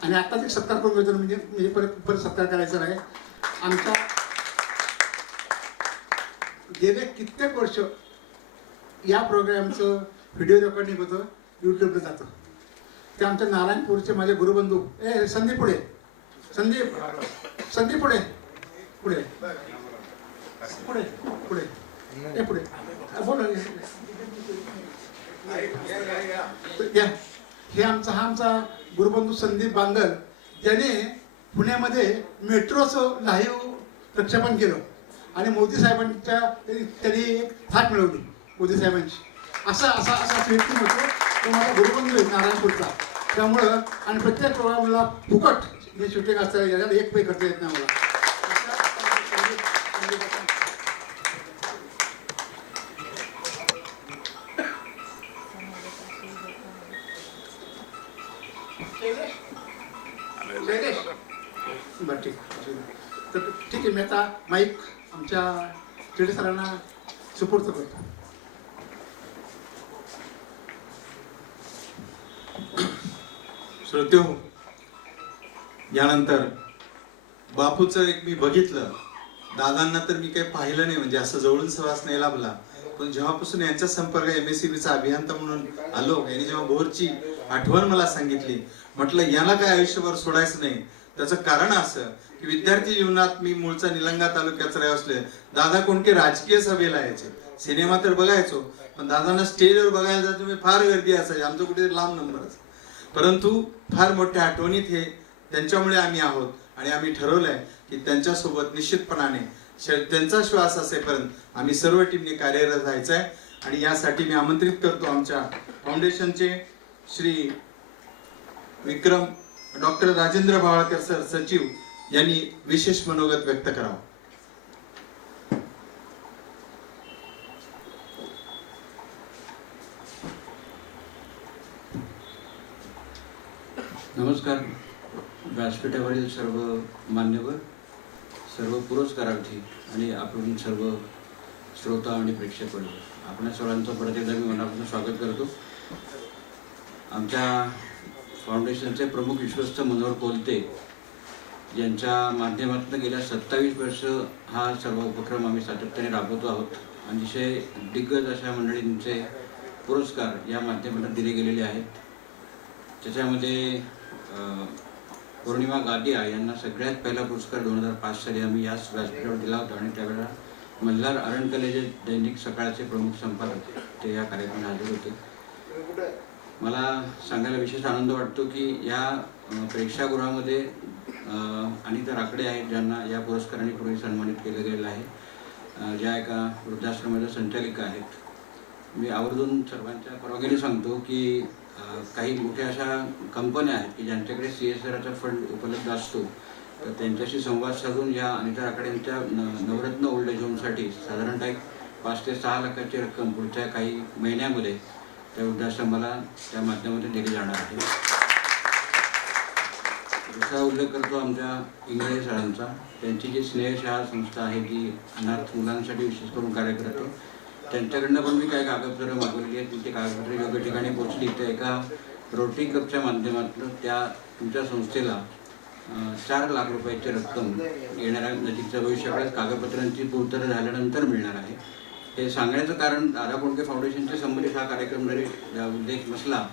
आणि आत्ताच एक सत्कार करून घेतो, म्हणजे परत सत्कार करायचा नाही. आमच्या गेले कित्येक वर्ष या प्रोग्रामचं व्हिडिओ रेकॉर्डिंग होतं, यूट्यूबला जातं. ते आमच्या नारायणपूरचे माझे गुरुबंधू, संदीप पुढे, संदीप पुढे पुढे पुढे पुढे पुढे बोला. हे आमचा गुरुबंधू संदीप बांगल, ज्याने पुण्यामध्ये मेट्रोचं लाईव्ह प्रक्षेपण केलं आणि मोदी साहेबांच्या त्यांनी एक थाट मिळवली मोदी साहेबांची. असा व्यक्ती होतो तो माझा गुरुबंधू आहे नारायणपूरचा. त्यामुळं आणि प्रत्येक प्रोग्रामला फुकट हे शूटिंग असतं, याच्यात एक पे करता येत नाही मला. बरं ठीक तर ठीक आहे. मी आता माईक आमच्या चिडे सरांना सुपूर्द करतो. श्रोत्यो, यानंतर बापूचं एक मी बघितलं, दादांना तर मी काही पाहिलं नाही, म्हणजे असं जवळून सहवास नाही लाभला, पण जेव्हापासून यांच्या संपर्क MSCBचा अभियंता म्हणून आलो, यांनी जेव्हा भोरची आठवण मला सांगितली, म्हटलं याला काय आयुष्यभर सोडायचं नाही. त्याचं कारण असं की विद्यार्थी जीवनात मी मूळचा निलंगा तालुक्याचा रहिवासी. दादा कोणते राजकीय सभेला यायचे, सिनेमा तर बघायचो, पण दादांना स्टेजवर बघायला जातो मी फार गर्दी असायची, आमचं कुठे लांब नंबरच. परंतु फार मोठ्या आठवणीत हे त्यांच्यामुळे आम्ही आहोत आणि आम्ही ठरवलंय की त्यांच्यासोबत निश्चितपणाने त्यांचा श्वास असेपर्यंत आम्ही सर्व टीमने कार्यरत राहायचं आहे. आणि यासाठी मी आमंत्रित करतो आमच्या फाउंडेशनचे श्री विक्रम डॉक्टर राजेंद्र भावाळकर सर सचिव यांनी विशेष मनोगत व्यक्त करावं. नमस्कार. व्यासपीठावरील सर्व मान्यवर, सर्व पुरस्कारार्थी आणि आपण सर्व श्रोता आणि प्रेक्षक वर्ग, आपल्या सर्वांचं परत एकदा मी मनापासून स्वागत करतो. आमच्या फाउंडेशनचे प्रमुख विश्वस्त मनोहर कोलते यांच्या माध्यमातून गेल्या 27 वर्ष हा सर्व उपक्रम आम्ही सातत्याने राबवतो आहोत. अतिशय दिग्गज अशा मंडळींचे पुरस्कार या माध्यमातून दिले गेलेले आहेत. त्याच्यामध्ये पौर्णिमा गादिया यांना सगळ्यात पहिला पुरस्कार 2005 साली आम्ही याच व्यासपीठावर दिला होता आणि त्यावेळेला मल्हार अरणकले जे दैनिक सकाळचे प्रमुख संपादक ते या कार्यक्रमाला हजर होते. मला सांगायला विशेष आनंद वाटतो की या प्रेक्षागृहामध्ये अनिता राकडे आहेत, ज्यांना या पुरस्काराने पूर्वी सन्मानित केलं गेलेलं आहे, ज्या एका वृद्धाश्रमाच्या संचालिका आहेत. मी आवर्जून सर्वांच्या परवानगीने सांगतो की काही मोठ्या अशा कंपन्या आहेत की ज्यांच्याकडे CSRचा फंड उपलब्ध असतो, तर त्यांच्याशी संवाद साधून या अनिता राकडे यांच्या नवरत्न ओल्ड एज होमसाठी साधारणतः एक 5 ते 6 लाखाची रक्कम पुढच्या काही महिन्यामध्ये त्या वृद्धाश्रमाला त्या माध्यमातून दिली जाणार आहे. दुसरा उल्लेख करतो आमच्या इंगळे सरांचा. त्यांची जी स्नेहशहा संस्था आहे जी अनाथ मुलांसाठी विशेष करून कार्य करते, त्यांच्याकडनं पण मी काही कागदपत्रं मागवलेली आहेत. ते कागदपत्र योग्य ठिकाणी पोहोचली तर एका रोटरी क्लबच्या माध्यमातून त्या तुमच्या संस्थेला 4 लाख रुपयाची रक्कम येणाऱ्या नजीकच्या भविष्याकडे कागदपत्रांची पूर्तता झाल्यानंतर मिळणार आहे. हे सांगण्याचं कारण दादा कोंडके फाउंडेशनशी संबंधित हा कार्यक्रम जरी उल्लेख नसला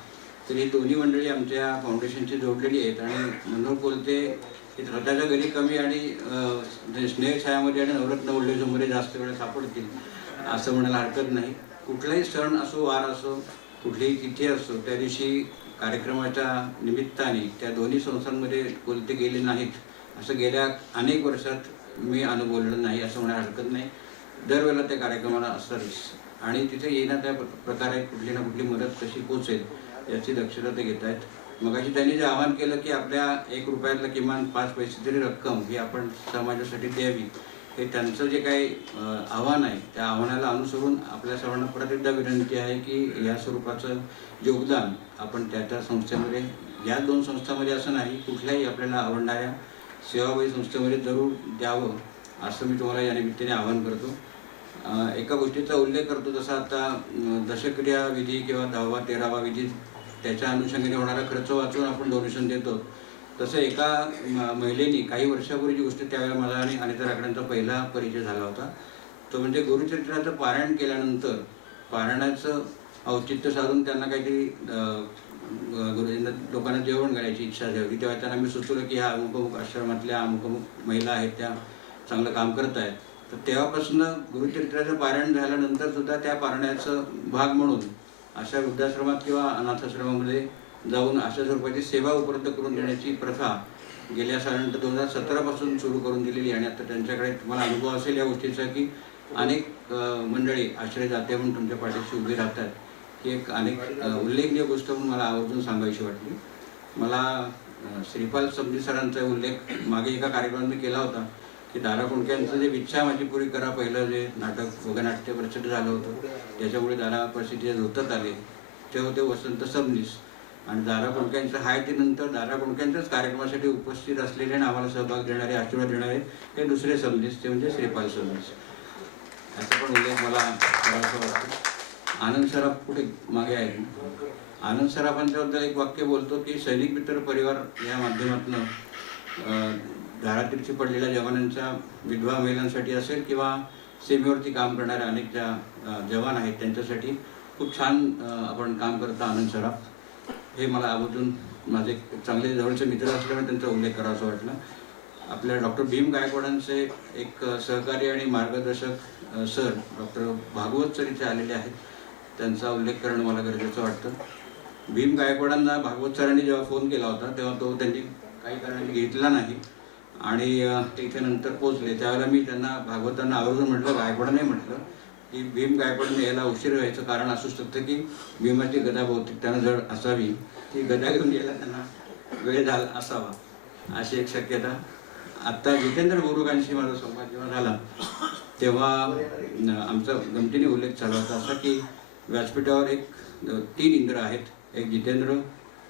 तरी दोन्ही मंडळी आमच्या फाउंडेशनशी जोडलेली आहेत आणि मनोहर कोलते हे स्वतःच्या घरी कमी आणि स्नेहछायामध्ये आणि नवरत्न ओल्ड एज होममध्ये जास्त वेळ सापडतील असं म्हणायला हरकत नाही. कुठलाही सण असो, वार असो, कुठलीही तिथी असो, त्या दिवशी कार्यक्रमाच्या निमित्ताने त्या दोन्ही संस्थांमध्ये कोलते गेले नाहीत असं गेल्या अनेक वर्षात मी अनुभवलेलं नाही असं म्हणायला हरकत नाही. दरवेळेला त्या कार्यक्रमाला असतातच आणि तिथे येण्यात त्या प्रकारे कुठली ना कुठली मदत कशी पोचेल याची दक्षता ते घेत आहेत. मगाशी त्यांनी जे आवाहन केलं की आपल्या 1 रुपयातलं किमान 5 पैसे तरी रक्कम ही आपण समाजासाठी द्यावी, हे त्यांचं जे काही आव्हान आहे त्या आव्हानाला अनुसरून आपल्या सर्वांना परत एकदा विनंती आहे की या स्वरूपाचं योगदान आपण त्या संस्थेमध्ये, या 2 संस्थांमध्ये असं नाही, कुठल्याही आपल्याला आवडणाऱ्या सेवाभावी संस्थेमध्ये जरूर द्यावं असं मी तुम्हाला या निमित्ताने आवाहन करतो. एका गोष्टीचा उल्लेख करतो, जसा आता दशक्रिया विधी किंवा 10वा 13वा विधी त्याच्या अनुषंगाने होणारा खर्च वाचून आपण डोनेशन देतो, तसं एका महिलेने काही वर्षापूर्वीची गोष्ट, त्यावेळेला मला आणि अनिता राकड्यांचा पहिला परिचय झाला होता, तो म्हणजे गुरुचरित्राचं पारायण केल्यानंतर पारायणाचं औचित्य साधून त्यांना काहीतरी गुरुजींना लोकांना जेवण घालायची इच्छा झाली. तेव्हा त्यांना मी सुचवलं की ह्या अमुक आश्रमातल्या अमुक महिला आहेत, त्या चांगलं काम करत आहेत. तर तेव्हापासून गुरुचरित्राचं पारायण झाल्यानंतर सुद्धा त्या पारायणाचं भाग म्हणून अशा वृद्धाश्रमात किंवा अनाथाश्रमामध्ये जाऊन अशा स्वरूपाची सेवा उपलब्ध करून देण्याची प्रथा गेल्या साधारणतः 2017पासून सुरू करून दिलेली. आणि आता त्यांच्याकडे तुम्हाला अनुभव असेल या गोष्टीचा की अनेक मंडळी आश्रयदाते म्हणून तुमच्या पाठीशी उभी राहतात. ही एक अनेक उल्लेखनीय गोष्ट म्हणून मला आवर्जून सांगायची वाटली. मला श्रीपाल समजी सरांचा उल्लेख मागे एका कार्यक्रमात मी केला होता की दारा कोंडके यांचं जे इच्छा माझी पुरी करा पहिलं जे नाटक वगनाट्य प्रसिद्ध झालं होतं, ज्याच्यामुळे दारा प्रसिद्धीचे धोतात आले, ते होते वसंत सबनीस. आणि दारा कोंडक्यांचं हाय ते नंतर दारा कोंडक्यांच्याच कार्यक्रमासाठी उपस्थित असलेले आणि आम्हाला सहभाग देणारे, आशीर्वाद देणारे हे दुसरे सबनीस, ते म्हणजे श्रीपाल सबनीस. याचा पण उल्लेख मला करावासा वाटतो. आनंद सराफ कुठे मागे आहेत ना, आनंद सराफांच्याबद्दल एक वाक्य बोलतो की सैनिक मित्र परिवार या माध्यमातून धारातीर्थी पडलेल्या जवानांच्या विधवा महिलांसाठी असेल किंवा सीमेवरती काम करणाऱ्या अनेक ज्या जवान आहेत त्यांच्यासाठी खूप छान आपण काम करता आनंद सराफ. हे मला आवर्जून माझे चांगले जवळचे मित्र असल्यामुळे त्यांचा उल्लेख करावासा वाटला. आपल्या डॉक्टर भीम गायकवाडांचे एक सहकारी आणि मार्गदर्शक सर डॉक्टर भागवत सर इथे आलेले आहेत, त्यांचा उल्लेख करणं मला गरजेचं वाटतं. भीम गायकवाडांना भागवत सरांनी जेव्हा फोन केला होता तेव्हा तो त्यांनी काही कारणाने घेतला नाही आणि ते इथे नंतर पोचले. त्यावेळेला मी त्यांना भागवतांना आवर्जून म्हटलं, गायकवाडांनी म्हटलं की भीम गायकवाडांनी यायला उशीर व्हायचं कारण असू शकतं की भीमाची गदा बहुतेक त्यांना जड असावी, ती गदा घेऊन यायला त्यांना वेळ झाला असावा, अशी एक शक्यता. आत्ता जितेंद्र बोरुगांशी माझा संवाद जेव्हा झाला तेव्हा आमचा गमतीने उल्लेख चालू होता असा की व्यासपीठावर 3 इंद्र आहेत, एक जितेंद्र,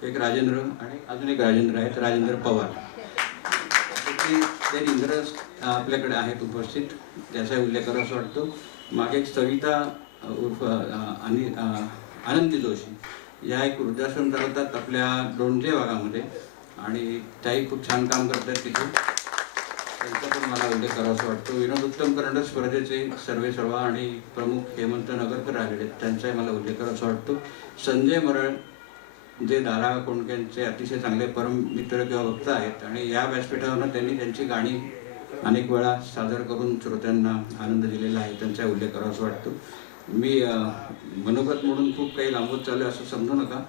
एक राजेंद्र आणि अजून एक राजेंद्र आहेत, राजेंद्र पवार. ते इंद्र आपल्याकडे आहेत उपस्थित, त्याचा उल्लेख करावा वाटतो. मागे एक सविता उर्फ आनंदी जोशी या एक वृद्धाश्रम चालवतात आपल्या लोणजे भागामध्ये आणि त्याही खूप छान काम करतात तिथे, त्यांचा पण मला उल्लेख करावासा वाटतो. विनोद उत्तम करंडक स्पर्धेचे सर्वेसर्वा आणि प्रमुख हेमंत नगरकर आलेले आहेत, त्यांचाही मला उल्लेख करावासा वाटतो. संजय मरळ जे दारा कोंडक्यांचे अतिशय चांगले परममित्र किंवा वक्ता आहेत आणि या व्यासपीठावरून त्यांनी त्यांची गाणी अनेक वेळा सादर करून श्रोत्यांना आनंद दिलेला आहे, त्यांचा उल्लेख करावासा वाटतो. मी मनोगत म्हणून खूप काही लांबत चालू आहे असं समजू नका,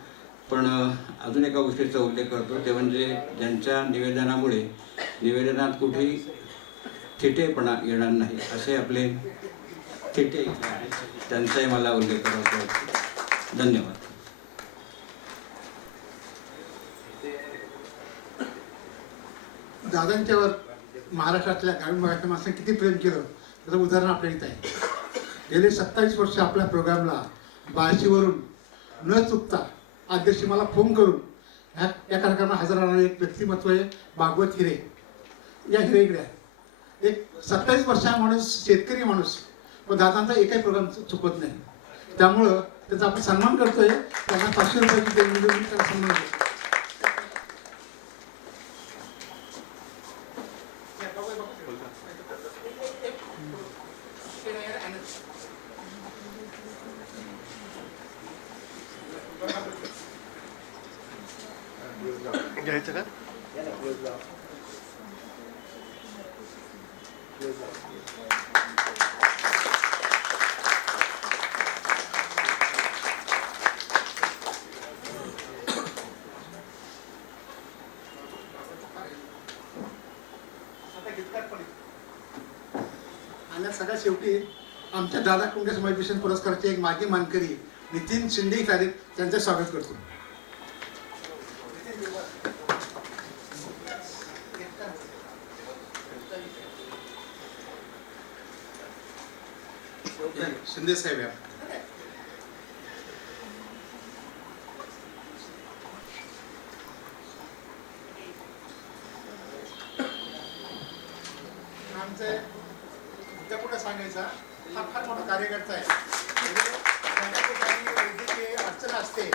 पण अजून एका गोष्टीचा उल्लेख करतो, ते म्हणजे ज्यांच्या निवेदनामुळे निवेदनात कुठेही थिटेपणा येणार नाही असे आपले थिटे आहेत, त्यांचाही मला उल्लेख करावासा वाटतो. धन्यवाद. दादांच्यावर महाराष्ट्रातल्या ग्रामीण भागातल्या माणसांनी किती प्रेम केलं त्याचं उदाहरण आपल्या इथं आहे. गेले 27 वर्ष आपल्या प्रोग्रामला बार्शीवरून न चुकता अध्यक्ष मला फोन करून या कार्यक्रमाला हजर राहणारे एक व्यक्तिमत्व आहे भागवत हिरे. या हिरे इकडे आहे. एक 27 वर्षा माणूस, शेतकरी माणूस, पण दादांचा एकही प्रोग्राम चुकत नाही. त्यामुळं त्याचा आपण सन्मान करतोय. त्यांना 500 रुपयाची देणगी देऊन त्याला सन्मान करतो. घ्यायचं का? आणि सगळ्यात शेवटी आमच्या दादा कोंडके समाज भूषण पुरस्काराचे एक माजी मानकरी नितीन शिंदे साहेब त्यांचं स्वागत करतो. शिंदे साहेब या. आमचे मुद्दा कुठे सांगायचा, हा फार मोठा कार्यकर्ता आहे. म्हणजे ज्या ठिकाणी वैद्यकीय अडचण असते,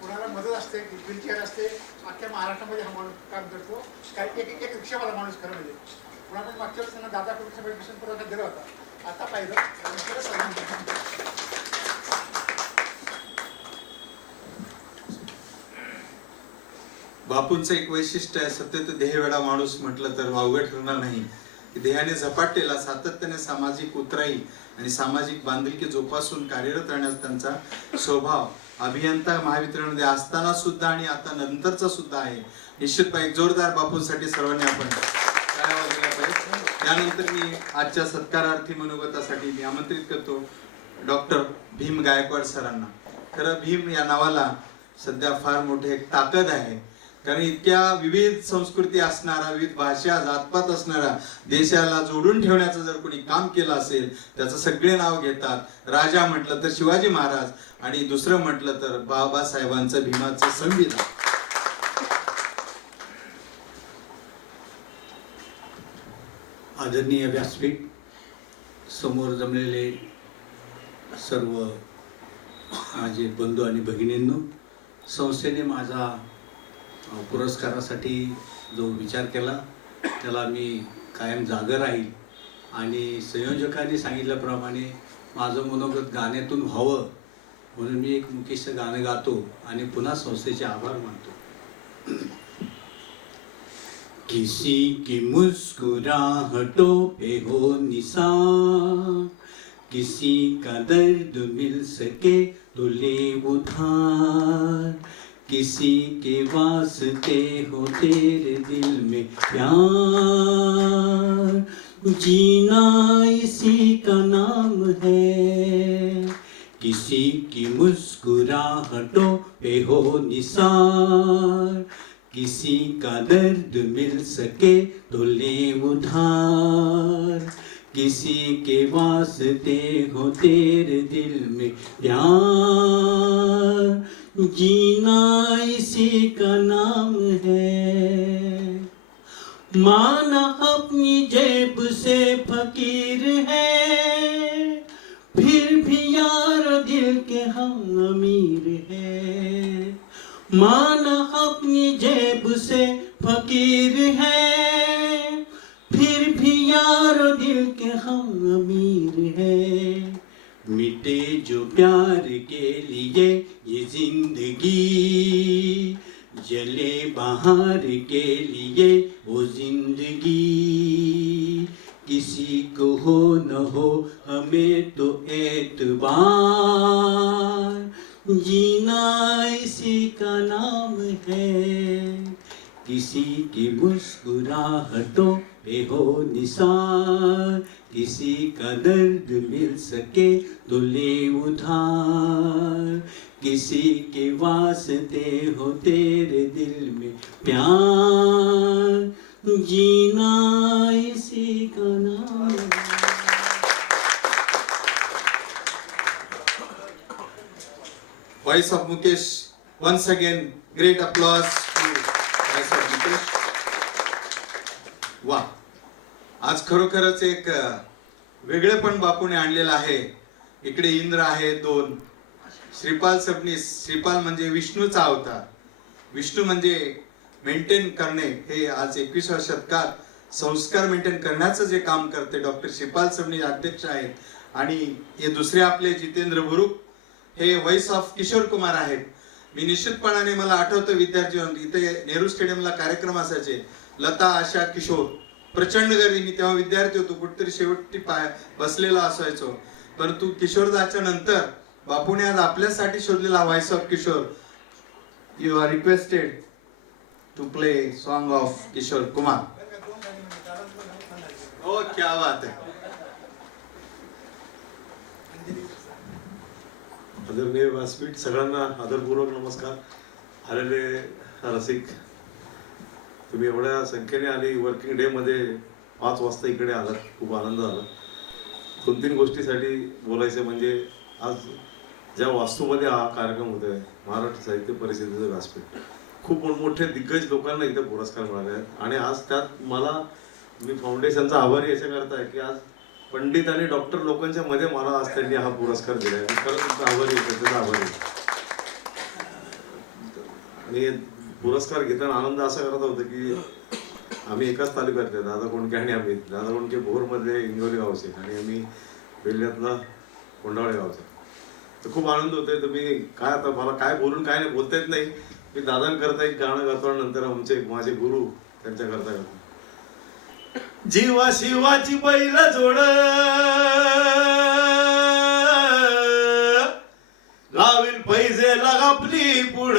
कोणाला मदत असते, व्हीलचेअर असते, अख्ख्या महाराष्ट्रामध्ये हा माणूस काम करतो. काही एक रिक्षावाला माणूस खरं म्हणजे कोणाला मागच्या वेळेस त्यांना दादा कुटुंब मिशन पुरवठा दिला होता. आता पाहिलं खरंच सांगितलं. बापूंचं एक वैशिष्ट्य आहे, सत्य देहवेडा माणूस म्हटलं तर वावगं ठरणार नाही. देहाने झपाटलेला, सातत्याने सामाजिक उतराई आणि सामाजिक बांधिलकी जोपासून कार्यरत राहण्याचा त्यांचा स्वभाव अभियंता महावितरणमध्ये असताना सुद्धा आणि आता नंतरचा सुद्धा आहे. निश्चितपणे एक जोरदार बापूंसाठी सर्वांनी आपण टाळ्या वाजवल्या पाहिजे. त्यानंतर मी आजच्या सत्कारार्थी मनोगतासाठी मी आमंत्रित करतो डॉक्टर भीम गायकवाड सरांना. खरं भीम या नावाला सध्या फार मोठी एक ताकद आहे, कारण इतक्या विविध संस्कृती असणारा, विविध भाषा जातपात असणारा देशाला जोडून ठेवण्याचं जर कोणी काम केलं असेल त्याचं सगळे नाव घेतात. राजा म्हटलं तर शिवाजी महाराज आणि दुसरं म्हटलं तर बाबासाहेबांचं भीमाचं संविधान. आदरणीय व्यासपीठ, समोर जमलेले सर्व माझे बंधू आणि भगिनींनो, संस्थेने माझा पुरस्कारासाठी जो विचार केला त्याला मी कायम जागा राहील. आणि संयोजकांनी सांगितल्याप्रमाणे माझं मनोगत गाण्यातून व्हावं म्हणून मी एक मुकेशचं गाणं गातो आणि पुन्हा संस्थेचे आभार मानतो. किसी की मुस्कुराहटों पे हो निसार, किसी का दर्द मिल सके तो ले उधार, किसी के वास्ते हो तेरे दिल में प्यार, जीना इसी का नाम है. किसी की मुस्कुराहटों पे हो निसार, किसी का दर्द मिल सके तो ले उधार, किसी के वास्ते हो तेरे दिल में प्यार, जीना इसी का नाम है. माना अपनी जेब से फकीर है, फिर भी यार दिल के हम अमीर है. माना अपनी जेब से फकीर है, फिर भी यार दिल के हम अमीर है. मिटे जो प्यार के लिए ये जिंदगी, जले बाहर के लिए वो जिंदगी. किसी को हो न हो हमें तो एतबार, जीना इसी का नाम है. किसी की मुस्कुराहटों पे हो निसार, किसी का दर्द मिल सके तो ले उधार, किसी के वास्ते हो तेरे दिल में प्यार, जीना इसी का नाम है. Voice of Mukesh, once again great applause to Voice of Mukesh. वा, आज खरोखरच एक वेगळेपण बापूने आणलेलं आहे. इकडे इंद्र आहे दोन, श्रीपाल सबनीस. श्रीपाल म्हणजे विष्णूचा अवतार. विष्णू म्हणजे मेंटेन करणे. हे आज 21व्या शतकात संस्कार मेंटेन करण्याचं जे काम करते डॉक्टर श्रीपाल सबनीस अध्यक्ष आहेत. आणि हे दुसरे आपले जितेंद्र बुरुक हे व्हॉइस ऑफ किशोर कुमार आहेत. मी निश्चितपणाने मला आठवतं विद्यार्थी इथे नेहरू स्टेडियमला कार्यक्रम असायचे. लता, आशा, किशोर, प्रचंड गर्दी. मी तेव्हा विद्यार्थी होतो, कुठेतरी शेवटी बसलेला असायचो. परंतु किशोरदाच्या नंतर बापूने आज आपल्यासाठी शोधलेला voice of Kishore. You are requested to play song of Kishore Kumar. ओ क्या बात है. आदरणीय व्यासपीठ, सगळ्यांना आदरपूर्वक नमस्कार. आलेले रसिक, तुम्ही एवढ्या संख्येने आले वर्किंग डे मध्ये 5 वाजता इकडे आलात, खूप आनंद झाला. 2-3 गोष्टीसाठी बोलायचं म्हणजे आज ज्या वास्तूमध्ये हा कार्यक्रम होतोय महाराष्ट्र साहित्य परिषदेचं व्यासपीठ, खूप मोठमोठे दिग्गज लोकांना इथे पुरस्कार मिळाले आहेत. आणि आज त्यात मी फाउंडेशनचा आभारी याच्याकरता आहे की आज पंडित आणि डॉक्टर लोकांच्या मध्ये मला आज त्यांनी हा पुरस्कार दिला आहे. खरंच आभारी आहे, त्याचा आभारी आहे. आणि पुरस्कार घेताना आनंद असा करत होता की आम्ही एकाच तालुक्यातले, दादा कोंडके आणि आम्ही. दादा कोंडके भोरमधले इंगोली गावचे आणि आम्ही वेल्ह्यातला कोंडावळे गावचा. तर खूप आनंद होतोय. तर मी काय आता मला काय बोलून काय नाही बोलता येत नाही. मी दादांकरता एक गाणं गातो आणि नंतर माझे गुरु त्यांच्याकरता गातो. जीवा शिवाची बैल जोड लावील पैजे लागली पुढ,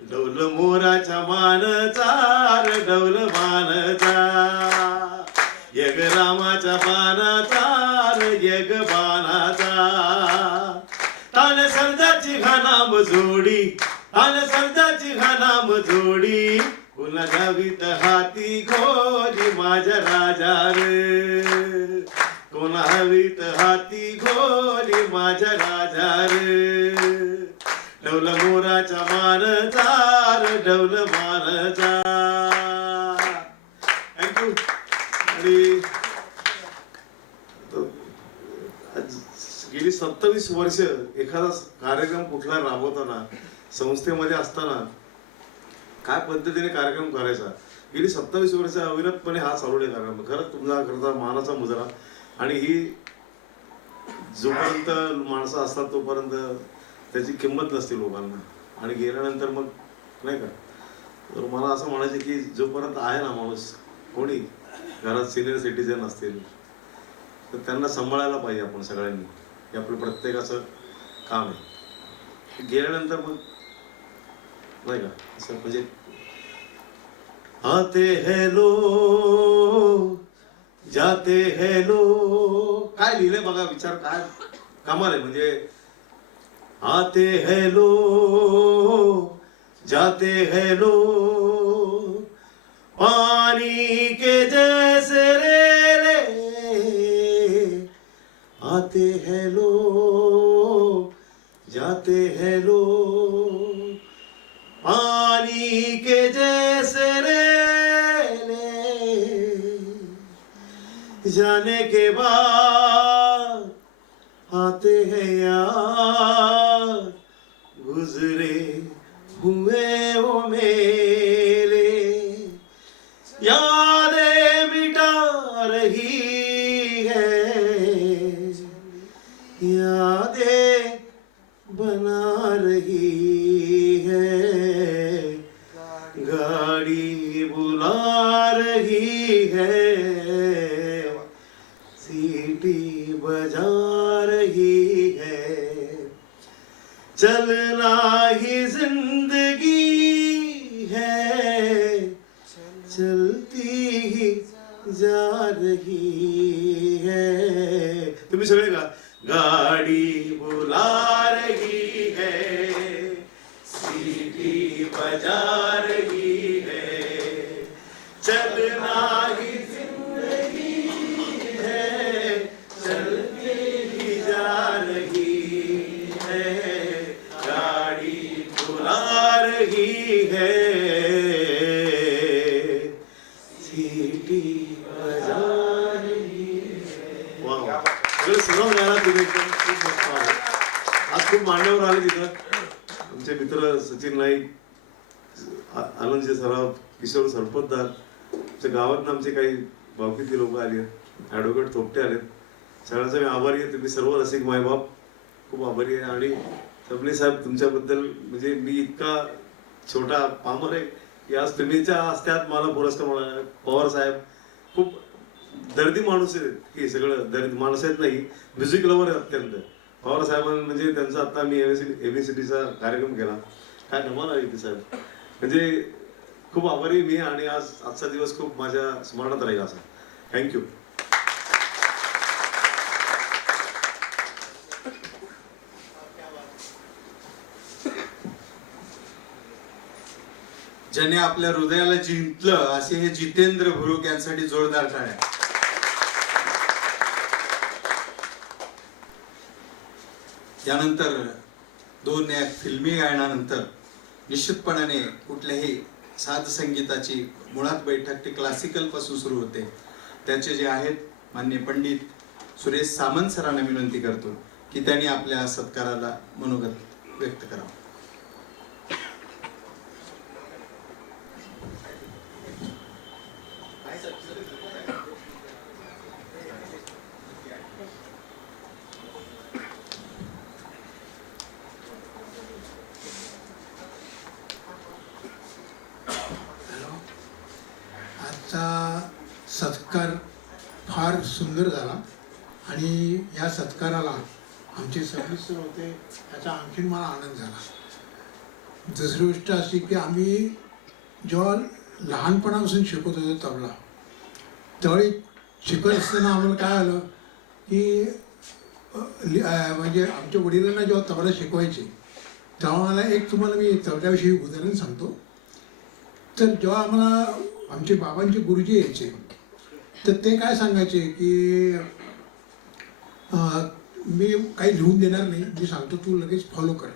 डौल मोराच्या मानचार डौल मानचा, यग रामाच्या बाणाचार यग बाणाचा, तान सर्जाची घानाम जोडी, तान सर्जाची घानाम जोडी, पुन्हा गावीत हाती घोडी माझ्या राजा रे, कोणा हवीत हाती घोडी माझ्या राजा रे, डौल मोराच्या मानचार डौल मानचा. थँक्यू. आणि गेली 27 वर्ष एखादा कार्यक्रम कुठला राबवताना, संस्थेमध्ये असताना काय पद्धतीने कार्यक्रम करायचा, गेली 27 वर्ष अविरतपणे हा चालू आहे कार्यक्रम. खरंच तुमचा करता मानाचा मुजरा. आणि ही जोपर्यंत माणसं असतात तोपर्यंत त्याची किंमत नसते लोकांना, आणि गेल्यानंतर मग नाही का. तर मला असं म्हणायचं की जोपर्यंत आहे ना माणूस, कोणी घरात सिनियर सिटीजन असतील तर त्यांना सांभाळायला पाहिजे आपण सगळ्यांनी. हे आपलं प्रत्येकाचं काम आहे. गेल्यानंतर मग नाही का असं म्हणजे आते हैं लोग जाते हैं लोग, काय लिहिलंय बघा, विचार काय कमाल आहे. म्हणजे आते हैं लोग जाते हैं लोग, पानी के जैसे रेले आते हैं लोग जाते हैं लोग, पानी के जैसे रेले, जाने के बाद आते हैं यार, गुजरे हुए वो मेरे, यादें मिटा रही है, यादें बना रही है, गाड़ी बुला रही है, सीटी बजा रही है, चलना ही जिंदगी है, चलती ही जा रही है. तुम्ही सगळे का गाडी बुला रही है, सीटी बजा रही है, चलना ही जिंदगी है, चलती ही जा रही है, गाड़ी बुला रही है, सीटी बजा रही है. वाह वाह, सगळं सुरू झाला तुम्ही एकदम खूप मस्त आहे. आज खूप मान्यवर आले तिथं. आमचे मित्र सचिन नाईक, आनंदजी सराफ, किशोर सरपतदार, आमच्या गावातनं आमचे काही भावकीतले लोक आले, ॲडव्होकेट थोपटे आलेत. सगळ्यांचा मी आभारी आहे. तुम्ही सर्व रसिक मायबाप खूप आभारी आहे. आणि सबने साहेब तुमच्याबद्दल, म्हणजे मी इतका छोटा पामर आहे की आज तुम्हीच्या हस्त्यात मला पुरस्कार मिळाला. पवार साहेब खूप दर्दी माणूस आहेत, हे सगळं दर्दी माणूस आहेत नाही, म्युझिक लवर आहे अत्यंत. पवार साहेबांना म्हणजे त्यांचा आता मी एबीसीडीचा कार्यक्रम केला, काय कमाल आहे ते साहेब. म्हणजे खूप आभारी मी. आणि आजचा दिवस खूप माझ्या स्मरणात राहील असा. थँक्यू. ज्याने आपल्या हृदयाला जिंकलं असे हे जितेंद्र भुरुक यांसाठी जोरदार टाळ्या. यानंतर 2 फिल्मी गायनानंतर निश्चितपणाने कुठल्याही साध संगीताची मुळात बैठक ती क्लासिकल पासून सुरू होते. त्याचे जे आहेत माननीय पंडित सुरेश सामंत सरांना विनंती करतो की त्यांनी आपल्या सत्काराला मनोगत व्यक्त करावं. आजचा सत्कार फार सुंदर झाला आणि या सत्काराला आमचे सदस्य होते याचा आणखीन मला आनंद झाला. दुसरी गोष्ट अशी की आम्ही जेव्हा लहानपणापासून शिकत होतो तबला, त्यावेळी शिकत असताना आम्हाला काय आलं की म्हणजे आमच्या वडिलांना जेव्हा तबला शिकवायचे तेव्हा मला एक तुम्हाला मी तबल्याविषयी उदाहरण सांगतो. तर जेव्हा आम्हाला आमचे बाबांचे गुरुजी यायचे तर ते काय सांगायचे की मी काही लिहून देणार नाही, मी सांगतो तू लगेच फॉलो कर.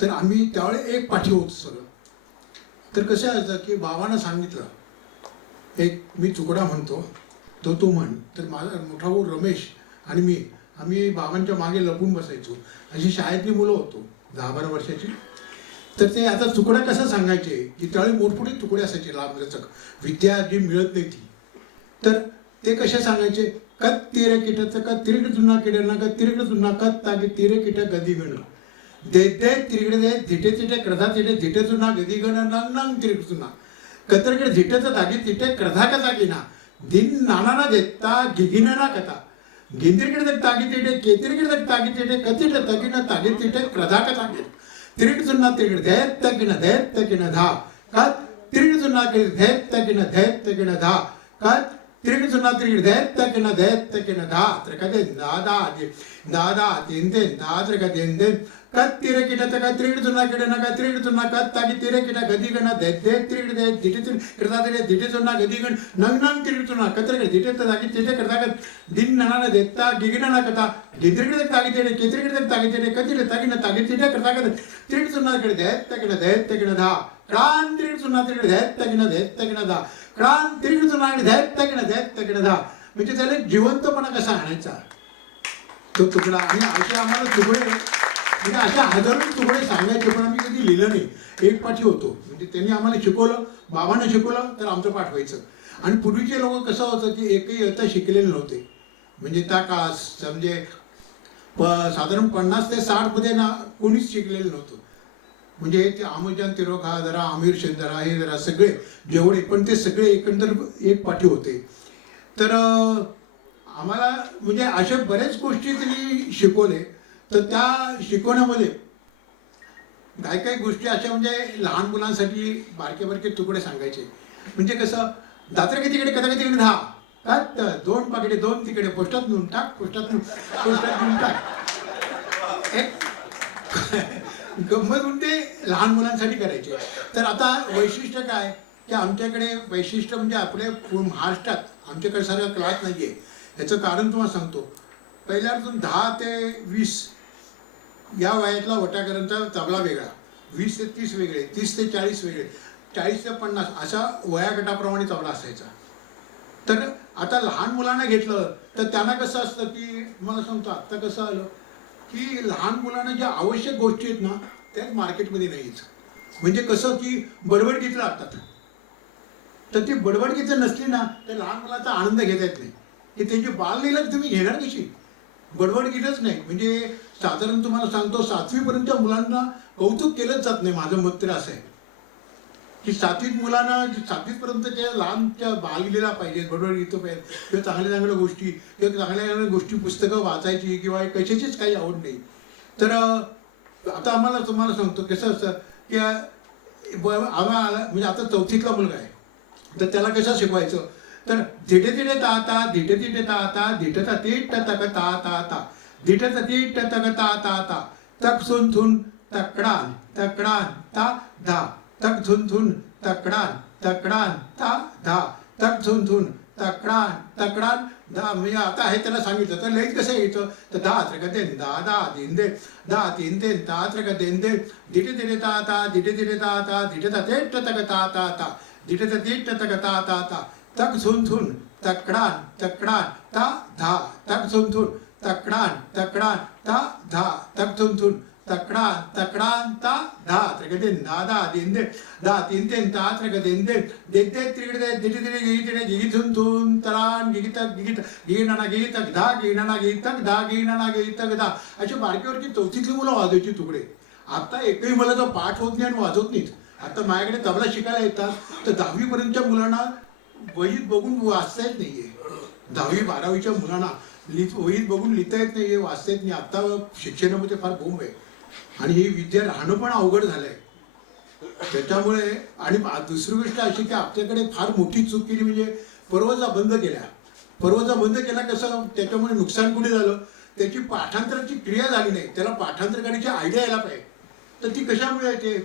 तर आम्ही त्यावेळी एक पाठी होतो सगळं. तर कसं असतं की बाबांना सांगितलं एक मी तुकडा म्हणतो तो तू म्हण. तर माझा मोठा भाऊ रमेश आणि आम्ही बाबांच्या मागे लपून बसायचो. अशी शाळेतली मुलं होतो 10-12 वर्षाची. तर ते आता तुकडा कसा सांगायचे की त्यावेळी मोठमोठे तुकडे असायचे लांबलचक, विद्या जी मिळत नाही ती. तर ते कसे सांगायचे कत तिरे किटाचं का तिरकड जुना किड्यांना का तिरकड जुना कत तागे तिरे किटा गदी गण दे दे तिरकडे दे धिटे तिटे क्रधा तिटे धिटे जुना गदी गण नंग नंग तिरकड जुना कतरकडे धिटेचं दागे तिटे क्रधा का दागिना दिन नाना देता गिगिना ना कथा गिंदिरकडे तागी तिटे केतिरकडे तागी तिटे कतिट तगिना तागे तिटे क्रधा का तागे तिरकड जुना तिरकड दैत तगिना धा का तिरकड जुना दैत तगिना धा का तिरकड जुना तिरकड दैत तगिना धा तर कदे दादा तिंदे दादर का देंदे कत तिरे किटा का तिरकड जुना किडे ना का तिरकड जुना कत तागी तिरे किटा गदी गणा दैत तिरकड दैत धिटे करता तिरे धिटे जुना गदी गण नंग नंग तिरकड जुना कतरकडे धिटे तागी तिटे करता का दिन नाना देता गिगिना ना कथा गिंदिरकडे तागी तिटे केतिरकडे तागी तिटे कतिटे तागिना तागी तिटे करता का तिरकड जुना कडे दैत तगिना धा क्रांत तिरकड जुना तिरकड दैत तगिना धा क्रांत तिरकड जुना दैत तगिना धा. म्हणजे त्याला जिवंतपणा कसा आणायचा तो तुकडा. आणि असे आम्हाला तुकडे म्हणजे अशा हजारो तुकडे सांगायचे पण आम्ही कधी लिहिलं नाही. एक पाठी होतो म्हणजे त्यांनी आम्हाला शिकवलं, बाबांना शिकवलं तर आमचं पाठ व्हायचं. आणि पूर्वीचे लोक कसं होतं की एकही येता शिकलेले नव्हते. म्हणजे त्या काळात म्हणजे साधारण 50 ते 60 मध्ये ना कोणीच शिकलेलं नव्हतं. म्हणजे ते अमरजान तिरोखा जरा आमिर शेंदरा हे जरा सगळे जेवढे पण ते सगळे एकंदर एक पाठी होते. तर आम्हाला म्हणजे अशा बऱ्याच गोष्टी त्यांनी शिकवले. तर त्या शिकवण्यामध्ये काही गोष्टी अशा म्हणजे लहान मुलांसाठी बारके तुकडे सांगायचे. म्हणजे कसं दात्र तिकडे कथा तिकडे 10 का 2 पाकिटे 2 तिकडे पोस्टात नेऊन टाक पोस्टात नेऊन टाक. एक गंमत म्हणून ते लहान मुलांसाठी करायचे. तर आता वैशिष्ट्य काय की आमच्याकडे वैशिष्ट्य म्हणजे आपल्या महाराष्ट्रात आमच्याकडे सारखं क्लास नाही आहे. याचं कारण तुम्हाला सांगतो. पहिल्यापासून 10 ते 20 या वयातला वटाकरांचा तबला वेगळा, 20 ते 30 वेगळे, 30 ते 40 वेगळे, 40 ते 50 अशा वयागटाप्रमाणे तबला असायचा. तर आता लहान मुलांना घेतलं तर त्यांना कसं असतं की मला सांगतो आत्ता कसं आलं की लहान मुलांना ज्या आवश्यक गोष्टी आहेत ना त्याच मार्केटमध्ये नाहीच. म्हणजे कसं की बडबड गीतं लागतात. तर ती बडबड गीतं नसली ना तर लहान मुलाचा आनंद घेता येत नाही. की त्यांची बाललीला तुम्ही घेणार कशी? बडबड गीतच नाही. म्हणजे साधारण तुम्हाला सांगतो 7वी पर्यंतच्या मुलांना कौतुक केलंच जात नाही. माझं मत तर असं आहे की 7वीत मुलांना 7वी पर्यंतच्या लहानच्या बाललीला पाहिजे, बडबड गीतं पाहिजे किंवा चांगल्या गोष्टी किंवा चांगल्या गोष्टी पुस्तकं वाचायची किंवा कशाचीच काही आवड नाही. तर आता आम्हाला तुम्हाला सांगतो कसं असतं की आम्हाला म्हणजे आता 4थीतला मुलगा आहे तर त्याला कसं शिकवायचं तर धिटे तिटे ता ता धिटे तिटे ता ता धिटता तीट तक ता ता ता धिटता तीट तक ता ता ता तक सुन थुन तकडान तकडान ता धा तक थुन थुन तकडान तकडान ता धा तक थुन थुन तकडान तकडान दहा म्हणजे आता आहे त्याला सांगितलं तर लईत कसं यायचं तर दहा त्रिक देन दहा दहा दिन दे दहा तीन देन दहा त्रिक देन दे दिटे दिटे ता ता दिटे दिटे ता ता दिटे ता तेट तक ता ता ता दिटे ता तेट तक ता ता ता तक झुन झुन तकडान तकडान ता धा तक झुन झुन तकडान तकडान ता धा तक झुन झुन तकडान तकडान ता धा त्रिक देन धा धा दिन दे दहा तीन देन ता त्रिक देन दे दे दे त्रिक दे दिटे दिटे गिगी दिटे गिगी झुन झुन तरान गिगी तक गिगी नाना गिगी तक धा गिगी नाना गिगी तक धा गिगी नाना गिगी तक धा अशी बारकीवरची चौथीतली मुलं वाजवायची तुकडे. आता एकही मुलाचा पाठ होत नाही आणि वाजवत नाहीत. आता माझ्याकडे तबला शिकायला येतात तर 10वी पर्यंतच्या मुलांना वहीत बघून वाचता येत नाहीये. 10वी 12वीच्या मुलांना वहीत बघून लिहिता येत नाहीये, वाचता येत नाही. आता शिक्षणामध्ये फार बोंब आहे आणि ही विद्या राहणं पण अवघड झालंय. त्याच्यामुळे आणि दुसरी गोष्ट अशी की आपल्याकडे फार मोठी चूक केली म्हणजे परवजा बंद केल्या. परवजा बंद केला कसं, त्याच्यामुळे नुकसान कुठे झालं, त्याची पाठांतराची क्रिया झाली नाही. त्याला पाठांतर करायची आयडिया यायला पाहिजे. तर ती कशामुळे येते,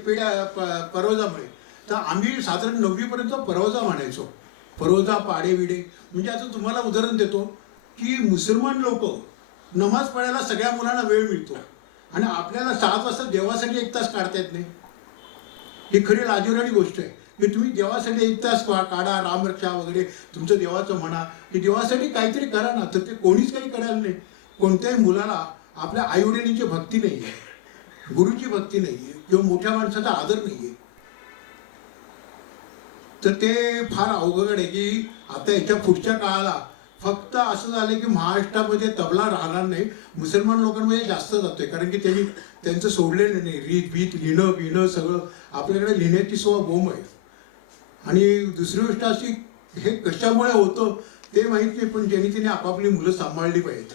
परवजामुळे. तर आम्ही साधारण 9वी पर्यंत परवजा म्हणायचो. परवजा पाडे विडे. म्हणजे आता तुम्हाला उदाहरण देतो की मुसलमान लोक नमाज पढायला सगळ्या मुलांना वेळ मिळतो आणि आपल्याला 7 वाजता देवासाठी 1 तास काढता येत नाही. ही खरी लाजिरवाणी गोष्ट आहे की तुम्ही देवासाठी 1 तास काढा, रामरक्षा वगैरे तुमचं देवाचं म्हणा, की देवासाठी काहीतरी करा ना. तर ते कोणीच काही करायला नाही. कोणत्याही मुलाला आपल्या आईवडिलांची भक्ती नाही आहे, गुरुची भक्ती नाही आहे किंवा मोठ्या माणसाचा आदर नाही आहे. तर ते फार अवघड आहे की आता याच्या पुढच्या काळाला फक्त असं झालं की महाराष्ट्रामध्ये तबला राहणार नाही, मुसलमान लोकांमध्ये जास्त जातोय. कारण की त्यांनी त्यांचं सोडलेलं नाही. रीत बीत लिहिणं बिणं सगळं आपल्याकडे लिहिण्याची सोय बोंब आहे. आणि दुसरी गोष्ट अशी, हे कशामुळे होतं ते माहीत नाही, पण ज्यांनी त्यांनी आपापली मुलं सांभाळली पाहिजेत.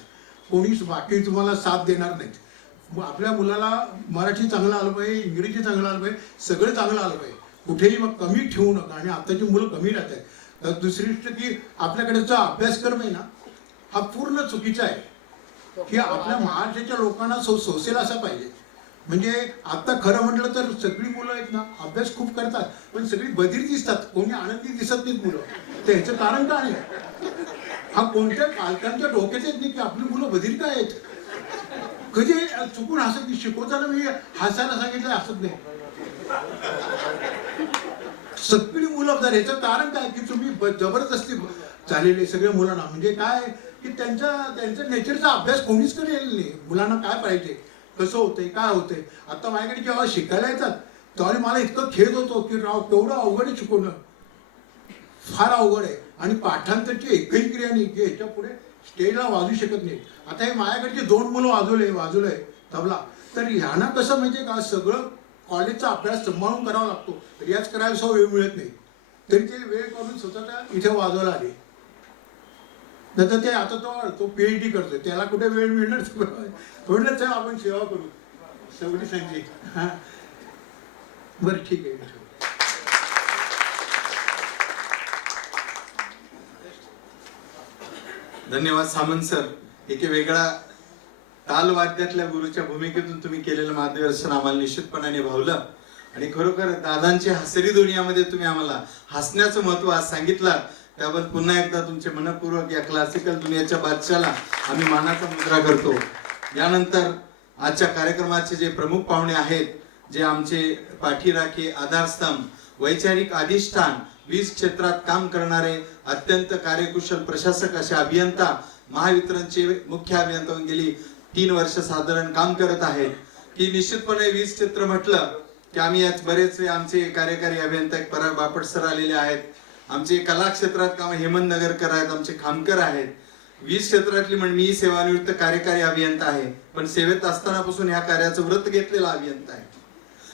कोणीच बाकी तुम्हाला साथ देणार नाहीत. मग आपल्या मुलाला मराठी चांगलं आलं पाहिजे, इंग्रजी चांगलं आलं पाहिजे, सगळं चांगलं आलं पाहिजे. कुठेही मग कमी ठेवू नका. आणि आताची मुलं कमी राहत आहेत. तर दुसरी गोष्ट की आपल्याकडे जो अभ्यासक्रम आहे ना, हा पूर्ण चुकीचा आहे. की आपल्या महाराष्ट्राच्या लोकांना सोसेल असा पाहिजे. म्हणजे आता खरं म्हटलं तर सगळी मुलं आहेत ना, अभ्यास खूप करतात पण सगळी बधीर दिसतात, कोणी आनंदी दिसत नाहीत मुलं. तर ह्याचं कारण काय आहे, हा कोणत्या पालकांच्या डोक्यात येत नाही की आपली मुलं बधीर काय आहेत. कधी चुकून हसत नाही. शिकवताना मी हसायला सांगितलं, हसत नाही. सगळी मुलं अवधार. ह्याचं कारण काय की तुम्ही जबरदस्ती झालेले सगळ्या मुलांना. म्हणजे काय की त्यांच्या नेचरचा अभ्यास कोणीच करेल नाही. मुलांना काय पाहिजे, कसं होतंय, काय होतंय. आता माझ्याकडे जेव्हा शिकायला येतात तेव्हा मला इतकं खेद होतो की राव केवढं अवघड आहे शिकवणं, फार अवघड आहे. आणि पाठांतरची एकही क्रिया नाही की ह्याच्या पुढे स्टेजला वाजू शकत नाही. आता हे माझ्याकडचे 2 मुलं वाजवलंय तबला. तर ह्यांना कसं माहितीये का, सगळं कॉलेजचा अभ्यास सांभाळून करावा लागतो. रियाज करायला वेळ मिळत नाही. तरी ते वेळ करून स्वतःच्या इथे वाजवायला आले. नंतर ते आता तो PhD करतोय, त्याला कुठे वेळ मिळणार. थोडं चल आपण सेवा करू सगळी संजी. हां बरं ठीक आहे. धन्यवाद सामंत सर. एक वेगळा तालवाद्यातल्या गुरुच्या भूमिकेतून तुम्ही केलेलं मार्गदर्शन आम्हाला निश्चितपणाने भावलं. आणि खरोखर दादांची हसरी दुनियामध्ये तुम्ही आम्हाला हसण्याचं महत्व आज सांगितलं. त्याबद्दल पुन्हा एकदा तुमचे मनपूर्वक या क्लासिकल दुनियाच्या बादशाला आम्ही मानाचा मुद्रा करतो. यानंतर आजच्या कार्यक्रमाचे जे प्रमुख पाहुणे आहेत, जे आमचे पाठीराखे, आधारस्तंभ, वैचारिक अधिष्ठान, वीज क्षेत्रात काम करणारे अत्यंत कार्यकुशल प्रशासक असे अभियंता, महावितरणचे मुख्य अभियंता गेली 3 वर्ष साधारण काम करत आहेत. की निश्चितपणे वीज क्षेत्र म्हटलं की आम्ही यात बरेच आमचे कार्यकारी अभियंता पराग बापट सर आलेले आहेत. आमचे कला क्षेत्रात काम हेमंत नगरकर आहेत, आमचे खामकर आहेत. वीज क्षेत्रातली म्हणजे मी सेवानिवृत्त कार्यकारी अभियंता आहे, पण सेवेत असतानापासून ह्या कार्याचं व्रत घेतलेला अभियंता आहे.